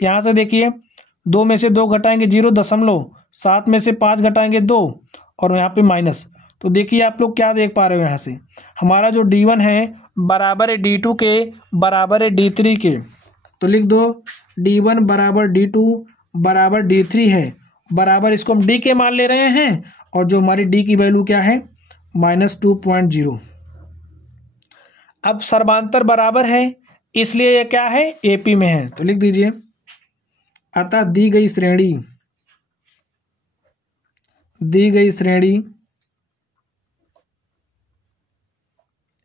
यहाँ से देखिए 2 में से 2 घटाएंगे 0, दशमलव, 7 में से 5 घटाएंगे 2, और यहाँ पे माइनस। तो देखिए आप लोग क्या देख पा रहे हो, यहाँ से हमारा जो D1 है बराबर है D2 के, बराबर है D3 के, तो लिख दो D1 बराबर D2 बराबर D3 है, बराबर इसको हम D के मान ले रहे हैं, और जो हमारी D की वैल्यू क्या है -2.0। अब सर्वांतर बराबर है, इसलिए ये क्या है AP में है, तो लिख दीजिए अतः दी गई श्रेणी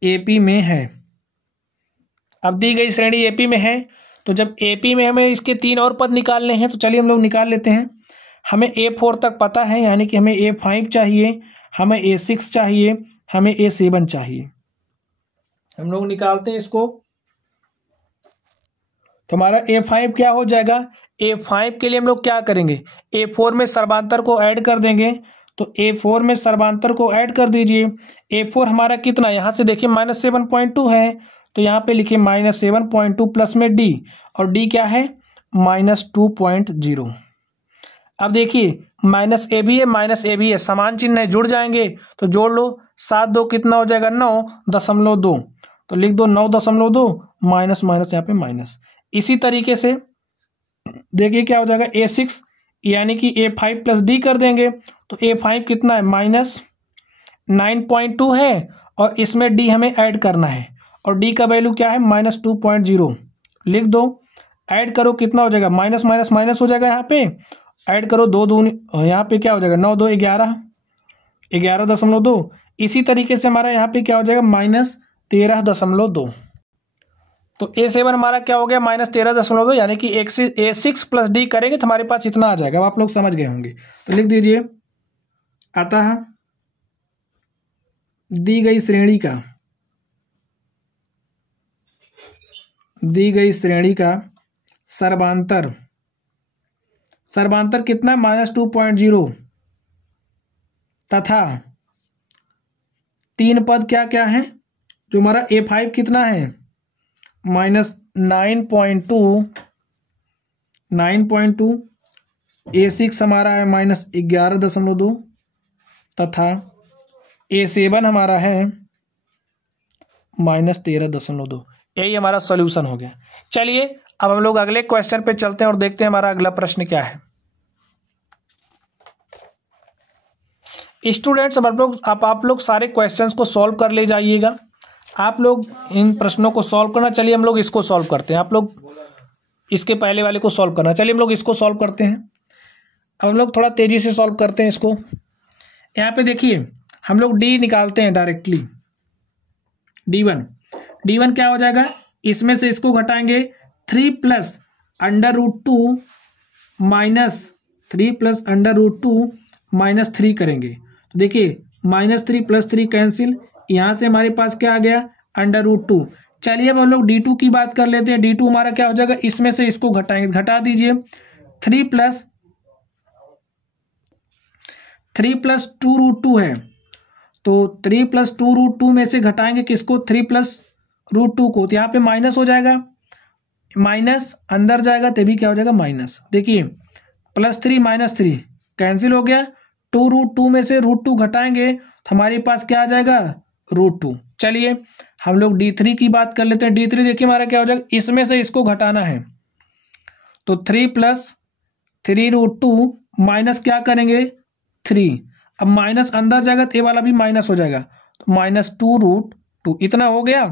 AP में है। अब दी गई श्रेणी AP में है, तो जब AP में हमें इसके 3 और पद निकालने हैं, तो चलिए हम लोग निकाल लेते हैं। हमें A4 तक पता है, यानी कि हमें A5 चाहिए, हमें A6 चाहिए, हमें A7 चाहिए। हम लोग निकालते हैं इसको, तो हमारा A5 क्या हो जाएगा, A5 के लिए हम लोग क्या करेंगे, A4 में सर्वांतर को ऐड कर देंगे, तो A4 में सर्वांतर को ऐड कर दीजिए। A4 हमारा कितना, यहाँ से देखिए -7.2 है, तो यहाँ पे लिखिए -7.2 प्लस में D, और D क्या है -2.0। अब देखिए -AB है, समान चिन्ह है, जुड़ जाएंगे, तो जोड़ लो, 7 2 कितना हो जाएगा 9.2, तो लिख दो 9.2 माइनस यहाँ पे माइनस। इसी तरीके से देखिए क्या हो जाएगा A6, यानी कि A5 प्लस D कर देंगे, तो A5 कितना है -9.2 है, और इसमें D हमें ऐड करना है, और D का वैल्यू क्या है -2.0। लिख दो, ऐड करो, कितना हो जाएगा माइनस माइनस माइनस हो जाएगा, यहाँ पे ऐड करो 2 दूनी, यहाँ पे क्या हो जाएगा 9 2 11.2। इसी तरीके से हमारा यहाँ पे क्या हो जाएगा -13.2। तो A7 हमारा क्या हो गया -13.2, यानी कि A6 प्लस D करेंगे तो हमारे पास इतना आ जाएगा। अब आप लोग समझ गए होंगे, तो लिख दीजिए अतः दी गई श्रेणी का सर्वांतर कितना -2.0 तथा 3 पद क्या क्या है, जो हमारा A5 कितना है -9.2, A6 हमारा है -11.2 तथा A7 हमारा है -13.2। यही हमारा सॉल्यूशन हो गया। चलिए अब हम लोग अगले क्वेश्चन पे चलते हैं और देखते हैं हमारा अगला प्रश्न क्या है। स्टूडेंट्स, अब आप लोग सारे क्वेश्चंस को सॉल्व कर ले जाइएगा। आप लोग इन प्रश्नों को सॉल्व करना। चलिए हम लोग इसको सॉल्व करते हैं, आप लोग इसके पहले वाले को सॉल्व करना। चलिए हम लोग इसको सॉल्व करते हैं। अब हम लोग थोड़ा तेजी से सॉल्व करते हैं इसको। यहाँ पे देखिए हम लोग D निकालते हैं डायरेक्टली, D1 क्या हो जाएगा, इसमें से इसको घटाएंगे 3 प्लस √2 माइनस 3 करेंगे, तो देखिए -3 + 3 कैंसिल, यहाँ से हमारे पास क्या आ गया √2। चलिए अब हम लोग D2 की बात कर लेते हैं। D2 हमारा क्या हो जाएगा, इसमें से इसको घटाएंगे, घटा दीजिए 3 + 2√2 है, तो 3 + 2√2 में से घटाएंगे किसको 3 + √2 को, तो यहाँ पे माइनस हो जाएगा, माइनस अंदर जाएगा तभी क्या हो जाएगा माइनस। देखिए +3 - 3 कैंसिल हो गया, 2√2 में से √2 घटाएंगे तो हमारे पास क्या आ जाएगा √2। चलिए हम लोग D3 की बात कर लेते हैं। D3 देखिए हमारा क्या हो जाएगा, इसमें से इसको घटाना है, तो 3 + 3√2 माइनस क्या करेंगे 3, अब माइनस अंदर जाएगा तो ये वाला भी माइनस हो जाएगा, तो -2√2 इतना हो गया।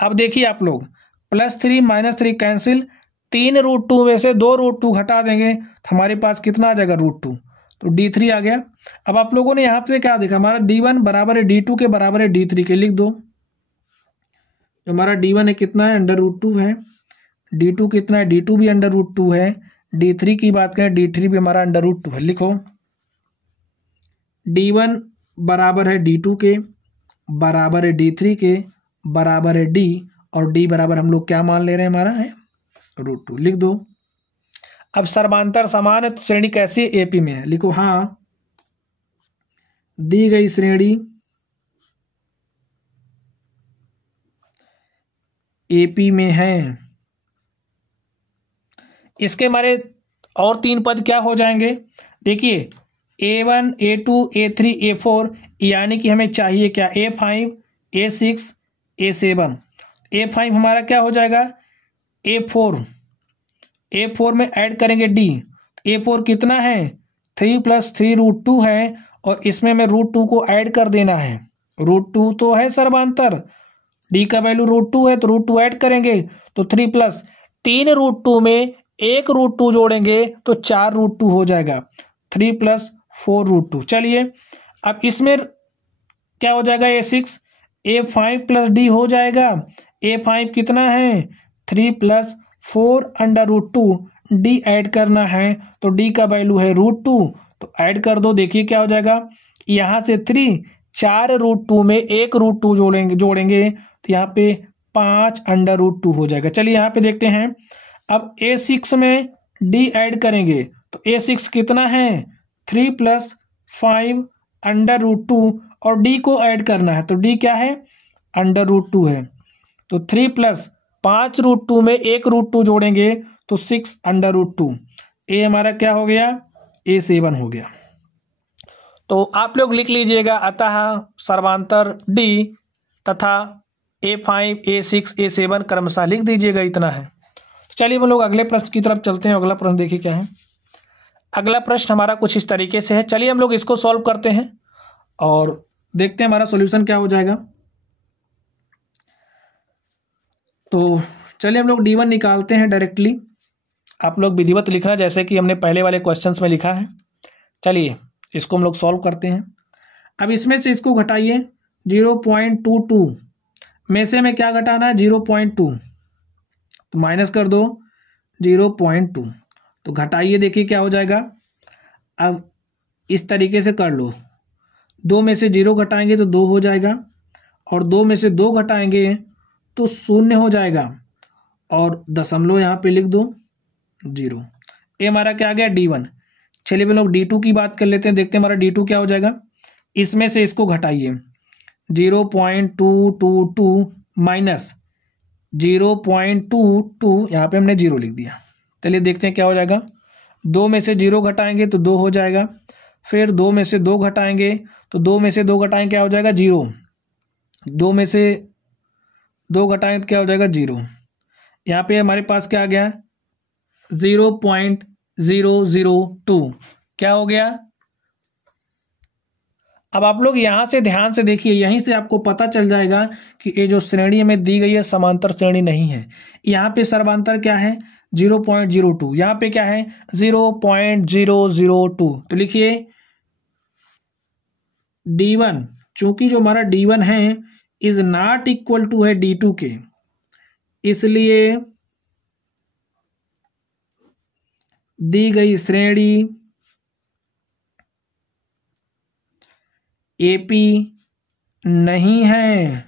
अब देखिए आप लोग +3 - 3 कैंसिल, 3√2 में से 2√2 घटा देंगे तो हमारे पास कितना आ जाएगा √2, तो D3 आ गया। अब आप लोगों ने यहाँ पे क्या देखा, हमारा D1 बराबर है D2 के बराबर है D3 के, लिख दो। जो हमारा D1 है कितना है √2 है, D2 कितना है D2 भी √2 है, D3 की बात करें D3 भी हमारा √2 है। लिखो D1 बराबर है D2 के, बराबर है D3 के, बराबर है D, और D बराबर हम लोग क्या मान ले रहे हैं हमारा है √2, लिख दो। अब सर्वांतर समान है तो श्रेणी कैसी AP में है, लिखो हाँ दी गई श्रेणी AP में है। इसके हमारे और 3 पद क्या हो जाएंगे, देखिए A1 A2 A3 A4, यानी कि हमें चाहिए क्या A5 A6 A7। A5 हमारा क्या हो जाएगा A4 में ऐड करेंगे D, A4 कितना है 3 + 3√2 है और इसमें हमें √2 को ऐड कर देना है। √2 तो है सर्वांतर, डी का वैल्यू √2 है तो √2 ऐड करेंगे तो 3 + 3√2 में 1 √2 जोड़ेंगे तो 4 √2 हो जाएगा। 3 + 4 √2। चलिए अब इसमें क्या हो जाएगा A6 A5 + D हो जाएगा। A5 कितना है 3 + 4 √2, D ऐड करना है तो D का वैल्यू है √2 तो ऐड कर दो। देखिए क्या हो जाएगा, यहाँ से 3 4 √2 में 1 √2 जोड़ेंगे तो यहाँ पे 5 √2 हो जाएगा। चलिए यहाँ पे देखते हैं। अब A6 में D ऐड करेंगे तो A6 कितना है 3 + 5 √2 और D को ऐड करना है तो D क्या है √2 है तो 3 + 5 √2 में 1 √2 जोड़ेंगे तो 6 √2। ए हमारा क्या हो गया A7 हो गया। तो आप लोग लिख लीजिएगा, अतः सर्वांतर D तथा A5 A6 A7 क्रमशः लिख दीजिएगा, इतना है। चलिए हम लोग अगले प्रश्न की तरफ चलते हैं। अगला प्रश्न देखिए क्या है। अगला प्रश्न हमारा कुछ इस तरीके से है। चलिए हम लोग इसको सॉल्व करते हैं और देखते हैं हमारा सॉल्यूशन क्या हो जाएगा। तो चलिए हम लोग D1 निकालते हैं डायरेक्टली। आप लोग विधिवत लिखना जैसे कि हमने पहले वाले क्वेश्चंस में लिखा है। चलिए इसको हम लोग सॉल्व करते हैं। अब इसमें से इसको घटाइए 0.22 में से हमें क्या घटाना है 0.2 तो माइनस कर दो 0.2 तो घटाइए, देखिए क्या हो जाएगा। अब इस तरीके से कर लो, 2 में से 0 घटाएंगे तो 2 हो जाएगा और 2 में से 2 घटाएंगे तो 0 हो जाएगा और दशमलव यहाँ पे लिख दो 0। ये हमारा क्या आ गया D1। चलिए हम लोग D2 की बात कर लेते हैं, देखते हैं हमारा D2 क्या हो जाएगा। इसमें से इसको घटाइए 0.222 माइनस 0.22, यहाँ पे हमने 0 लिख दिया। चलिए देखते हैं क्या हो जाएगा। 2 में से 0 घटाएंगे तो 2 हो जाएगा, फिर 2 में से 2 घटाएंगे तो 2 में से 2 घटाएंगे क्या हो जाएगा 0, 2 में से 2 घटाएंगे तो क्या हो जाएगा 0। यहाँ पे हमारे पास क्या आ गया 0.002 क्या हो गया। अब आप लोग यहाँ से ध्यान से देखिए, यहीं से आपको पता चल जाएगा कि ये जो श्रेणी हमें दी गई है समांतर श्रेणी नहीं है। यहाँ पे सर्वांतर क्या है 0.02, यहाँ पे क्या है 0.002। तो लिखिए D1, चूंकि जो हमारा D1 है इज नॉट इक्वल टू है D2 के, इसलिए दी गई श्रेणी AP नहीं है।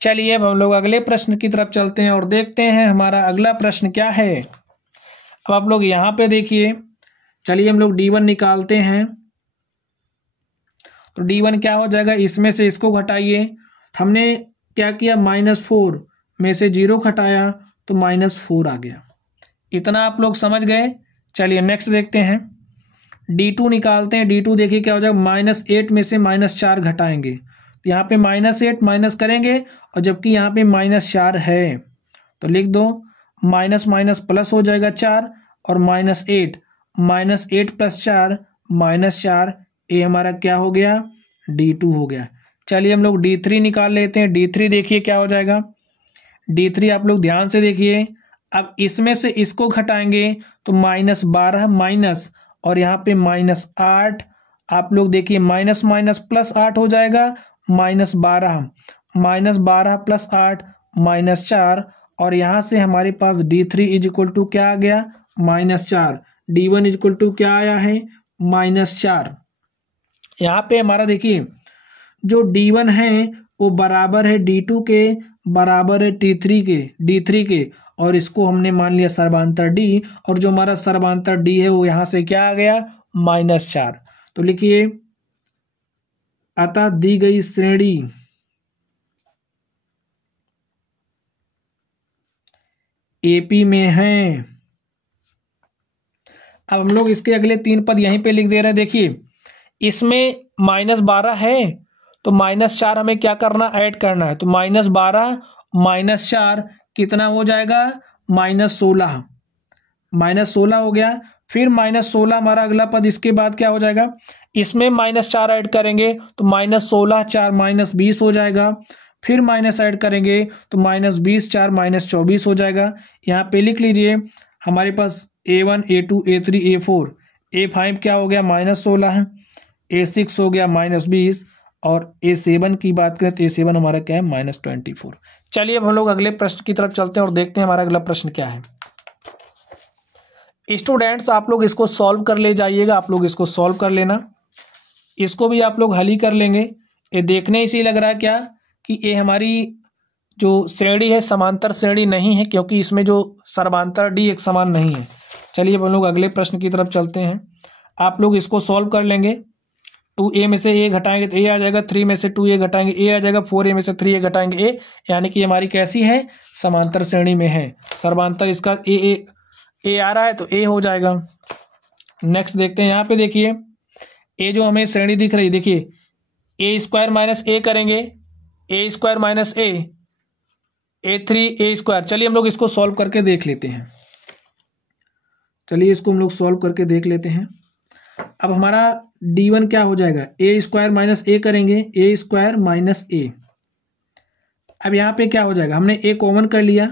चलिए अब हम लोग अगले प्रश्न की तरफ चलते हैं और देखते हैं हमारा अगला प्रश्न क्या है। अब आप लोग यहाँ पे देखिए, चलिए हम लोग D1 निकालते हैं तो D1 क्या हो जाएगा, इसमें से इसको घटाइए। हमने क्या किया -4 में से 0 घटाया तो -4 आ गया। इतना आप लोग समझ गए। चलिए नेक्स्ट देखते हैं। D2 निकालते हैं। D2 देखिए क्या हो जाएगा, -8 में से -4 घटाएंगे तो यहाँ पे -8 माइनस करेंगे और जबकि यहाँ पे -4 है तो लिख दो माइनस माइनस प्लस हो जाएगा 4 और -8 + 4 -4, ये हमारा क्या हो गया D2 हो गया। चलिए हम लोग D3 निकाल लेते हैं। D3 देखिए क्या हो जाएगा। D3 आप लोग ध्यान से देखिए, अब इसमें से इसको घटाएंगे तो -12 माइनस और यहाँ पे -8, आप लोग देखिए माइनस माइनस +8 हो जाएगा -12 + 8 -4 और यहाँ से हमारे पास D3 = क्या आ गया -4, D1 = क्या आया है -4। यहाँ पे हमारा देखिए जो D1 है वो बराबर है D2 के, बराबर है D3 के और इसको हमने मान लिया सर्वांतर D, और जो हमारा सर्वांतर D है वो यहाँ से क्या आ गया -4। तो लिखिए अतः दी गई श्रेणी AP में है। अब हम लोग इसके अगले 3 पद यहीं पे लिख दे रहे हैं। देखिए इसमें -12 है तो -4 हमें क्या करना ऐड करना है, तो -12 - 4 कितना हो जाएगा -16। -16 हो गया, फिर -16 हमारा अगला पद, इसके बाद क्या हो जाएगा, इसमें -4 ऐड करेंगे तो -16 4 -20 हो जाएगा, फिर माइनस ऐड करेंगे तो -20 4 -24 हो जाएगा। यहाँ पे लिख लीजिए हमारे पास A1 A2 A3 A4 A5 क्या हो गया -16, A6 हो गया -20 और A7 की बात करें तो A7 हमारा क्या है -24। चलिए अब हम लोग अगले प्रश्न की तरफ चलते हैं और देखते हैं हमारा अगला प्रश्न क्या है। स्टूडेंट्स आप लोग इसको सॉल्व कर ले जाइएगा, आप लोग इसको सॉल्व कर लेना, इसको भी आप लोग हल ही कर लेंगे। ये देखने से लग रहा है क्या कि ये हमारी जो श्रेणी है समांतर श्रेणी नहीं है, क्योंकि इसमें जो सर्वांतर डी एक समान नहीं है। चलिए अब हम लोग अगले प्रश्न की तरफ चलते हैं, आप लोग इसको सॉल्व कर लेंगे। 2a में से a घटाएंगे तो a आ जाएगा, 3 में से 2a घटाएंगे a आ जाएगा, 4a में से 3a घटाएंगे a, यानी कि हमारी कैसी है, समांतर श्रेणी में है। सर्वांतर इसका a आ रहा है तो a हो जाएगा। नेक्स्ट देखते हैं, यहाँ पे देखिए a जो हमें श्रेणी दिख रही है, देखिए a² माइनस a करेंगे, a² minus a, a3 a²। चलिए हम लोग इसको सॉल्व करके देख लेते हैं, चलिए इसको हम लोग सॉल्व करके देख लेते हैं। अब हमारा d1 क्या हो जाएगा, a² माइनस a करेंगे, a² माइनस a। अब यहाँ पे क्या हो जाएगा, हमने a कॉमन कर लिया,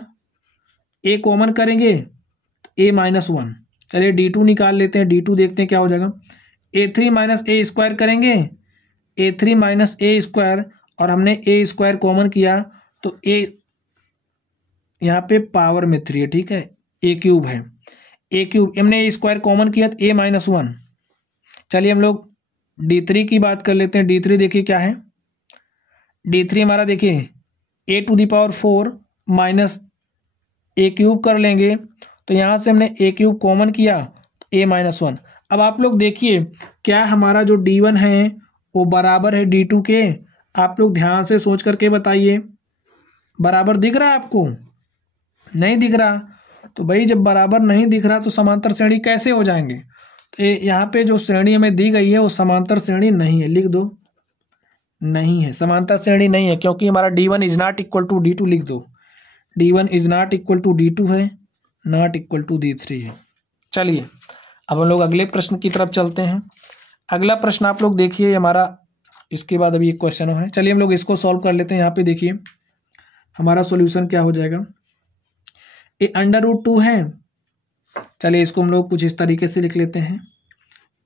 a कॉमन करेंगे तो a -1। चलिए d2 निकाल लेते हैं, d2 देखते हैं क्या हो जाएगा, a3 माइनस a² करेंगे, a3 माइनस a², और हमने a² कॉमन किया तो a यहाँ पे पावर में 3 है, ठीक है, a³ है, a³ हमने a² कॉमन किया तो a -1। चलिए हम लोग d3 की बात कर लेते हैं। d3 देखिए क्या है, d3 हमारा देखिए a⁴ माइनस a³ कर लेंगे तो यहाँ से हमने a³ कॉमन किया तो a -1। अब आप लोग देखिए क्या हमारा जो d1 है वो बराबर है d2 के, आप लोग ध्यान से सोच करके बताइए, बराबर दिख रहा है आपको, नहीं दिख रहा, तो भाई जब बराबर नहीं दिख रहा तो समांतर श्रेणी कैसे हो जाएंगे। तो यहाँ पे जो श्रेणी हमें दी गई है वो समांतर श्रेणी नहीं है, लिख दो, नहीं है, समांतर श्रेणी नहीं है, क्योंकि हमारा d1 is not equal to d2, लिख दो, d1 is not equal to d2 है, नॉट इक्वल टू d3 है। चलिए अब हम लोग अगले प्रश्न की तरफ चलते हैं। अगला प्रश्न आप लोग देखिए हमारा, इसके बाद अभी एक क्वेश्चन है, चलिए हम लोग इसको सॉल्व कर लेते हैं। यहाँ पे देखिए हमारा सॉल्यूशन क्या हो जाएगा, ये √2 है, चलिए इसको हम लोग कुछ इस तरीके से लिख लेते हैं,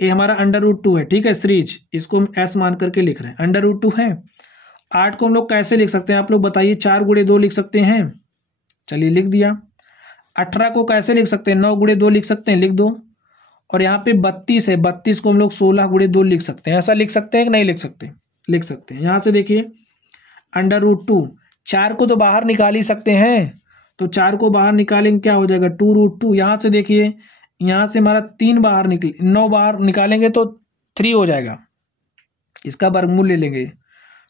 ये हमारा √2 है, ठीक है, सीरीज इसको हम s मान करके लिख रहे हैं, √2 है। 8 को हम लोग कैसे लिख सकते हैं, आप लोग बताइए, 4 × 2 लिख सकते हैं, चलिए लिख दिया। 18 को कैसे लिख सकते हैं, 9 × 2 लिख सकते हैं, लिख दो। और यहाँ पे 32 है, 32 को हम लोग 16 × 2 लिख सकते हैं, ऐसा लिख सकते हैं कि नहीं लिख सकते, लिख सकते हैं। यहाँ से देखिए √2, 4 को तो बाहर निकाल ही सकते हैं, तो 4 को बाहर निकालेंगे क्या हो जाएगा, 2√2। यहाँ से देखिए, यहाँ से हमारा 3 बाहर निकले, 9 बाहर निकालेंगे तो 3 हो जाएगा, इसका वर्गमूल ले लेंगे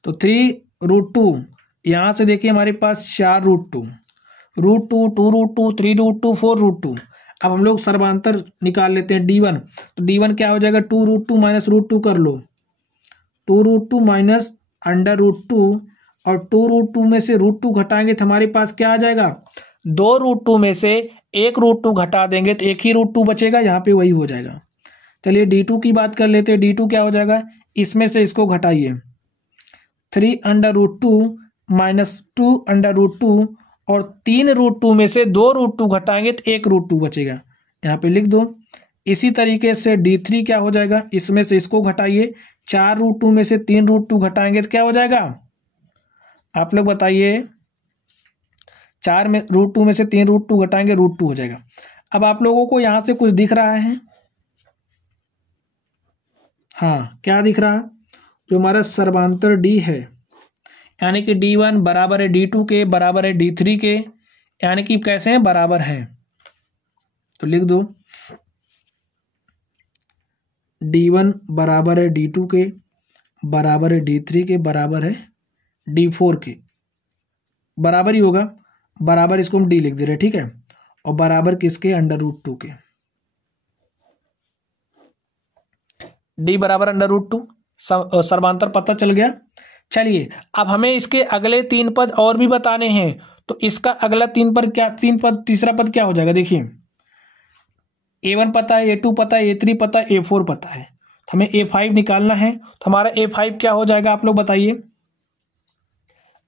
तो 3√2। यहाँ से देखिए हमारे पास 4√2, √2 2√2 3√2 4√2। अब हम लोग सर्वांतर निकाल लेते हैं d1, तो d1 क्या हो जाएगा, 2√2 माइनस √2 कर लो, 2√2 माइनस √2, और 2√2 में से √2 घटाएंगे तो हमारे पास क्या आ जाएगा, 2√2 में से 1√2 घटा देंगे तो 1 ही √2 बचेगा, यहाँ पे वही हो जाएगा। चलिए d2 की बात कर लेते हैं, d2 क्या हो जाएगा, इसमें से इसको घटाइए, 3√2 माइनस 2√2, और 3√2 में से 2√2 घटाएंगे तो 1√2 बचेगा, यहाँ पे लिख दो। इसी तरीके से d3 क्या हो जाएगा, इसमें से इसको घटाइए, 4√2 में से 3√2 घटाएंगे तो क्या हो जाएगा, आप लोग बताइए, 4√2 में से 3√2 घटाएंगे √2 हो जाएगा। अब आप लोगों को यहाँ से कुछ दिख रहा है, हाँ क्या दिख रहा है, जो हमारा सर्वांतर D है, यानी कि d1 बराबर है d2 के, बराबर है d3 के, यानी कि कैसे हैं, बराबर है, तो लिख दो d1 बराबर है d2 के, बराबर है d3 के, बराबर है d4 के, बराबर ही होगा, बराबर इसको हम d लिख दे रहे हैं, ठीक है, और बराबर किसके, √2 के, d बराबर √2, सर्वांतर पता चल गया। चलिए अब हमें इसके अगले 3 पद और भी बताने हैं, तो इसका अगला 3 पद क्या, तीसरा पद क्या हो जाएगा, देखिए A1 पता है, A2 पता है, A3 पता है, A4 पता है, तो हमें A5 निकालना है। तो हमारा A5 क्या हो जाएगा आप लोग बताइए।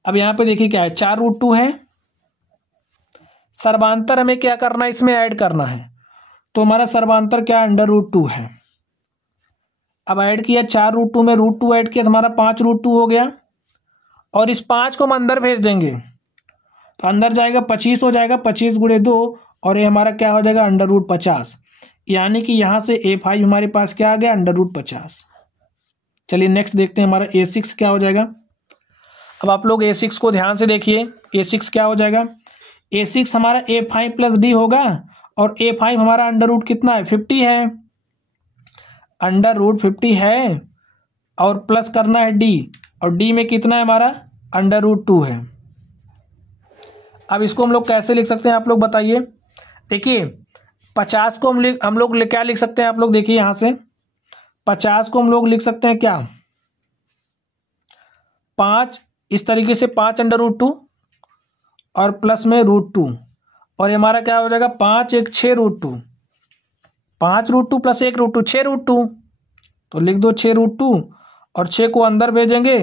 अब यहाँ पे देखिए क्या है, 4√2 है, सर्वांतर हमें क्या करना है, इसमें ऐड करना है, तो हमारा सर्वांतर क्या है, √2 है। अब ऐड किया 4√2 में √2 ऐड किया तो हमारा 5√2 हो गया, और इस 5 को हम अंदर भेज देंगे तो अंदर जाएगा 25 हो जाएगा, 25 गुणे 2, और ये हमारा क्या हो जाएगा, √50। यानी कि यहाँ से A5 हमारे पास क्या आ गया, √50। चलिए नेक्स्ट देखते हैं हमारा A6 क्या हो जाएगा। अब आप लोग A6 को ध्यान से देखिए, A6 क्या हो जाएगा, A6 हमारा A5 + D होगा, और A5 हमारा अंडर कितना है, 50 है, √50 है, और प्लस करना है D, और D में कितना है हमारा, √2 है। अब इसको हम लोग कैसे लिख सकते हैं आप लोग बताइए। देखिए 50 को हम लोग क्या लिख सकते हैं आप लोग देखिए, यहाँ से 50 को हम लोग लिख सकते हैं क्या, 5 इस तरीके से, 5 √2 और प्लस में √2, और ये हमारा क्या हो जाएगा, 5 1 6√2, 5√2 + 1√2 6√2, तो लिख दो 6√2, और 6 को अंदर भेजेंगे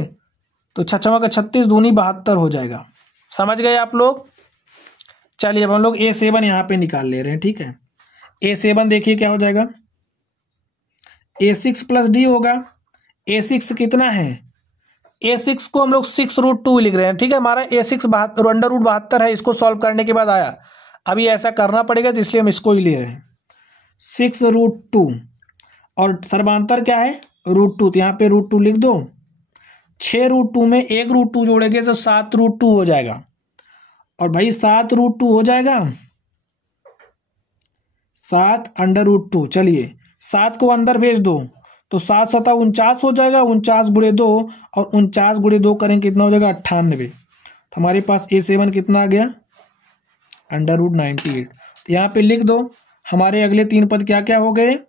तो 6 × 36 दूनी 72 हो जाएगा। समझ गए आप लोग। चलिए अब हम लोग A7 यहाँ पे निकाल ले रहे हैं, ठीक है। A7 देखिए क्या हो जाएगा, A6 + D होगा। A6 कितना है, A6 को हम लोग 6√2 लिख रहे हैं, ठीक है। हमारा A6 √72 है, इसको सॉल्व करने के बाद आया, अभी ऐसा करना पड़ेगा तो इसलिए हम इसको ही ले रहे हैं, 6√2, और सर्वांतर क्या है, √2, तो यहाँ पे √2 लिख दो। 6√2 में 1√2 जोड़ेंगे तो 7√2 हो जाएगा, और भाई 7√2 हो जाएगा, 7 √2। चलिए 7 को अंदर भेज दो तो 7 × 7 = 49 हो जाएगा, 49 × 2, और 49 × 2 करेंगे कितना हो जाएगा, 98। तो हमारे पास A7 कितना आ गया, √98। तो यहाँ पे लिख दो हमारे अगले 3 पद क्या क्या हो गए,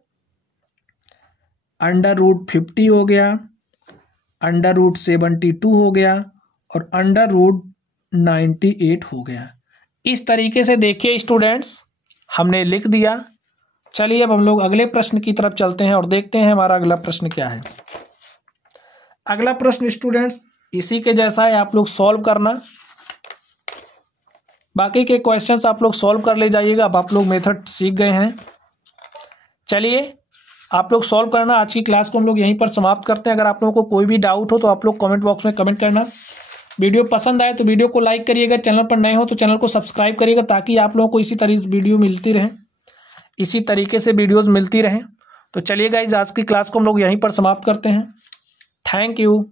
√50 हो गया, √72 हो गया, और √98 हो गया। इस तरीके से देखिए स्टूडेंट्स, हमने लिख दिया। चलिए अब हम लोग अगले प्रश्न की तरफ चलते हैं और देखते हैं हमारा अगला प्रश्न क्या है। अगला प्रश्न स्टूडेंट्स इसी के जैसा है, आप लोग सॉल्व करना, बाकी के क्वेश्चंस आप लोग सॉल्व कर ले जाइएगा। अब आप लोग मेथड सीख गए हैं। चलिए आप लोग सॉल्व करना। आज की क्लास को हम लोग यहीं पर समाप्त करते हैं। अगर आप लोगों को कोई भी डाउट हो तो आप लोग कमेंट बॉक्स में कमेंट करना। वीडियो पसंद आए तो वीडियो को लाइक करिएगा, चैनल पर नए हो तो चैनल को सब्सक्राइब करिएगा, ताकि आप लोगों को इसी तरह वीडियो मिलती रहे, इसी तरीके से वीडियोस मिलती रहें। तो चलिए गाइस, आज की क्लास को हम लोग यहीं पर समाप्त करते हैं। Thank you.